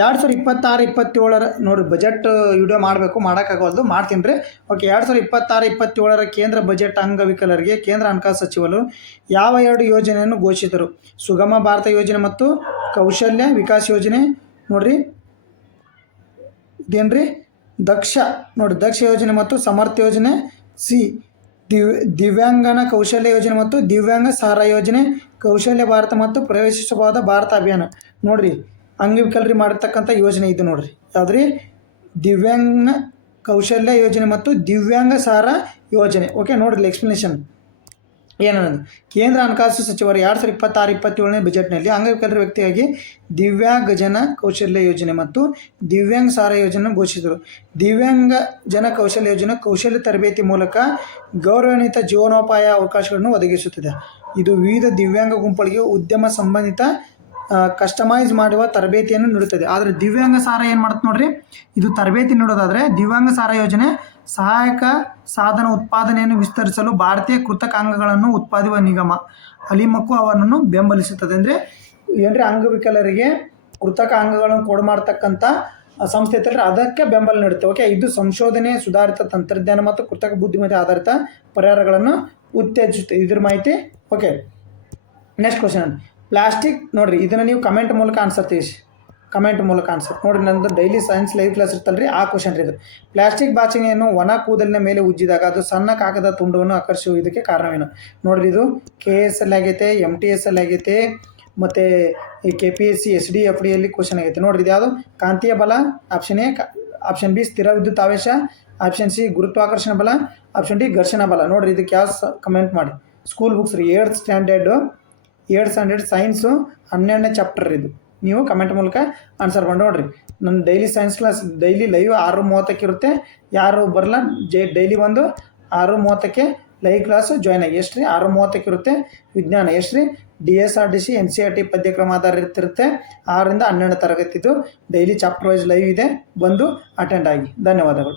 2026-27 ನೋಡ್ರಿ, ಬಜೆಟ್ ವಿಡಿಯೋ ಮಾಡಬೇಕು, ಮಾಡೋಕ್ಕಾಗೋದು, ಮಾಡ್ತೀನಿ ರೀ. ಓಕೆ, 2026-27 ಕೇಂದ್ರ ಬಜೆಟ್ ಅಂಗವಿಕಲರಿಗೆ ಕೇಂದ್ರ ಹಣಕಾಸು ಸಚಿವರು ಯಾವ 2 ಯೋಜನೆಯನ್ನು ಘೋಷಿಸಿದರು? ಸುಗಮ ಭಾರತ ಯೋಜನೆ ಮತ್ತು ಕೌಶಲ್ಯ ವಿಕಾಸ್ ಯೋಜನೆ. ನೋಡ್ರಿ, ಇದೇನ್ರಿ? ದಕ್ಷ ಯೋಜನೆ ಮತ್ತು ಸಮರ್ಥ ಯೋಜನೆ. ದಿವ್ಯಾಂಗನ ಕೌಶಲ್ಯ ಯೋಜನೆ ಮತ್ತು ದಿವ್ಯಾಂಗ ಸಹಾರ ಯೋಜನೆ. ಕೌಶಲ್ಯ ಭಾರತ ಮತ್ತು ಪ್ರವೇಶಿಸಬಹುದಾದ ಭಾರತ ಅಭಿಯಾನ. ನೋಡ್ರಿ, ಅಂಗವಿಕಲರಿಗೆ ಮಾಡಿರ್ತಕ್ಕಂಥ ಯೋಜನೆ ಇದು ನೋಡ್ರಿ. ಯಾವ್ದ್ರಿ? ದಿವ್ಯಾಂಗ ಕೌಶಲ್ಯ ಯೋಜನೆ ಮತ್ತು ದಿವ್ಯಾಂಗ ಸಹಾರ ಯೋಜನೆ. ಓಕೆ, ನೋಡ್ರಿ ಎಕ್ಸ್ಪ್ಲನೇಷನ್ ಏನನ್ನೋದು. ಕೇಂದ್ರ ಹಣಕಾಸು ಸಚಿವರು 2026-27ನೇ ಬಜೆಟ್ನಲ್ಲಿ ಅಂಗವಿಕಲರ ವ್ಯಕ್ತಿಯಾಗಿ ದಿವ್ಯಾಂಗ ಜನ ಕೌಶಲ್ಯ ಯೋಜನೆ ಮತ್ತು ದಿವ್ಯಾಂಗ ಸಹಾರ ಯೋಜನೆ ಘೋಷಿಸಿದರು. ದಿವ್ಯಾಂಗ ಜನ ಕೌಶಲ್ಯ ಯೋಜನೆ ಕೌಶಲ್ಯ ತರಬೇತಿ ಮೂಲಕ ಗೌರವಾನ್ವಿತ ಜೀವನೋಪಾಯ ಅವಕಾಶಗಳನ್ನು ಒದಗಿಸುತ್ತದೆ. ಇದು ವಿವಿಧ ದಿವ್ಯಾಂಗ ಗುಂಪುಗಳಿಗೆ ಉದ್ಯಮ ಸಂಬಂಧಿತ ಕಸ್ಟಮೈಸ್ ಮಾಡುವ ತರಬೇತಿಯನ್ನು ನೀಡುತ್ತದೆ. ಆದರೆ ದಿವ್ಯಾಂಗ ಸಹಾರ ಏನು ಮಾಡುತ್ತೆ ನೋಡ್ರಿ, ಇದು ತರಬೇತಿ ನೀಡೋದಾದರೆ ದಿವ್ಯಾಂಗ ಸಹಾರ ಯೋಜನೆ ಸಹಾಯಕ ಸಾಧನ ಉತ್ಪಾದನೆಯನ್ನು ವಿಸ್ತರಿಸಲು ಭಾರತೀಯ ಕೃತಕ ಅಂಗಗಳನ್ನು ಉತ್ಪಾದಿಸುವ ನಿಗಮ ಅಲಿಮಕ್ಕು ಅವರನ್ನು ಬೆಂಬಲಿಸುತ್ತದೆ. ಅಂದರೆ ಏನ್ರಿ, ಅಂಗವಿಕಲರಿಗೆ ಕೃತಕ ಅಂಗಗಳನ್ನು ಕೊಡು ಮಾಡ್ತಕ್ಕಂಥ ಸಂಸ್ಥೆ ಇರ್ತಲ್ಲ, ಅದಕ್ಕೆ ಬೆಂಬಲ ನೀಡುತ್ತೆ. ಓಕೆ, ಇದು ಸಂಶೋಧನೆ, ಸುಧಾರಿತ ತಂತ್ರಜ್ಞಾನ ಮತ್ತು ಕೃತಕ ಬುದ್ಧಿಮತ್ತೆ ಆಧಾರಿತ ಪರಿಹಾರಗಳನ್ನು ಉತ್ತೇಜಿಸುತ್ತೆ. ಇದ್ರ ಮಾಹಿತಿ. Okay, next question. ಪ್ಲಾಸ್ಟಿಕ್ ನೋಡ್ರಿ, ಇದನ್ನು ನೀವು ಕಮೆಂಟ್ ಮೂಲಕ ಆನ್ಸರ್ ತಿಳಿಸಿ. ಕಮೆಂಟ್ ಮೂಲಕ ಆನ್ಸರ್ ನೋಡಿರಿ. ನಂದು ಡೈಲಿ ಸೈನ್ಸ್ ಲೈವ್ ಕ್ಲಾಸ್ ಇರ್ತಲ್ಲ ರೀ, ಆ ಕ್ವಶನ್ ರೀ ಇದು. ಪ್ಲಾಸ್ಟಿಕ್ ಬಾಚಿಗೆಯನ್ನು ಒಣ ಕೂದಲಿನ ಮೇಲೆ ಉಜ್ಜಿದಾಗ ಅದು ಸಣ್ಣ ಕಾಗದ ತುಂಡವನ್ನು ಆಕರ್ಷಿಸುವುದಕ್ಕೆ ಕಾರಣವೇನು? ನೋಡಿರಿ, ಇದು KS ಅಲ್ಲಿ ಆಗೈತೆ, MTS ಅಲ್ಲಿ ಆಗೈತೆ, ಮತ್ತು ಈ KPSC SDFDಯಲ್ಲಿ ಕ್ವಶನ್ ಆಗೈತೆ. ನೋಡಿರಿ, ಇದು ಯಾವುದು? ಕಾಂತೀಯ ಬಲ, ಆಪ್ಷನ್ ಎ. ಆಪ್ಷನ್ ಬಿ ಸ್ಥಿರ ವಿದ್ಯುತ್ ಆವೇಶ, ಆಪ್ಷನ್ ಸಿ ಗುರುತ್ವಾಕರ್ಷಣ ಬಲ, ಆಪ್ಷನ್ ಡಿ ಘರ್ಷಣ ಬಲ. ನೋಡಿರಿ, ಇದಕ್ಕೆ ಯಾವ ಕಮೆಂಟ್ ಮಾಡಿ. ಸ್ಕೂಲ್ ಬುಕ್ಸ್ ರೀ, 8th ಸ್ಟ್ಯಾಂಡರ್ಡ್ ಸೈನ್ಸು 12ನೇ ಚಾಪ್ಟರ್ ಇದು. ನೀವು ಕಮೆಂಟ್ ಮೂಲಕ ಆನ್ಸರ್ ಮಾಡಿ ನೋಡಿರಿ. ನನ್ನ daily science class daily live 6:30 ಇರುತ್ತೆ. ಯಾರು ಬರಲ್ಲ ಡೈಲಿ ಒಂದು 6:30 ಲೈವ್ ಕ್ಲಾಸು ಜಾಯ್ನ್ ಆಗಿ. ಎಷ್ಟು ರೀ? 6:30 ಇರುತ್ತೆ. ವಿಜ್ಞಾನ ಎಷ್ಟು ರೀ? DSRDC NCERT ಪದ್ಯಕ್ರಮ ಆಧಾರಿತ ಇರುತ್ತೆ. 6ರಿಂದ 12ನೇ ತರಗತಿದು ಡೈಲಿ ಚಾಪ್ಟರ್ ವೈಸ್ ಲೈವ್ ಇದೆ. ಬಂದು ಅಟೆಂಡ್ ಆಗಿ. ಧನ್ಯವಾದಗಳು.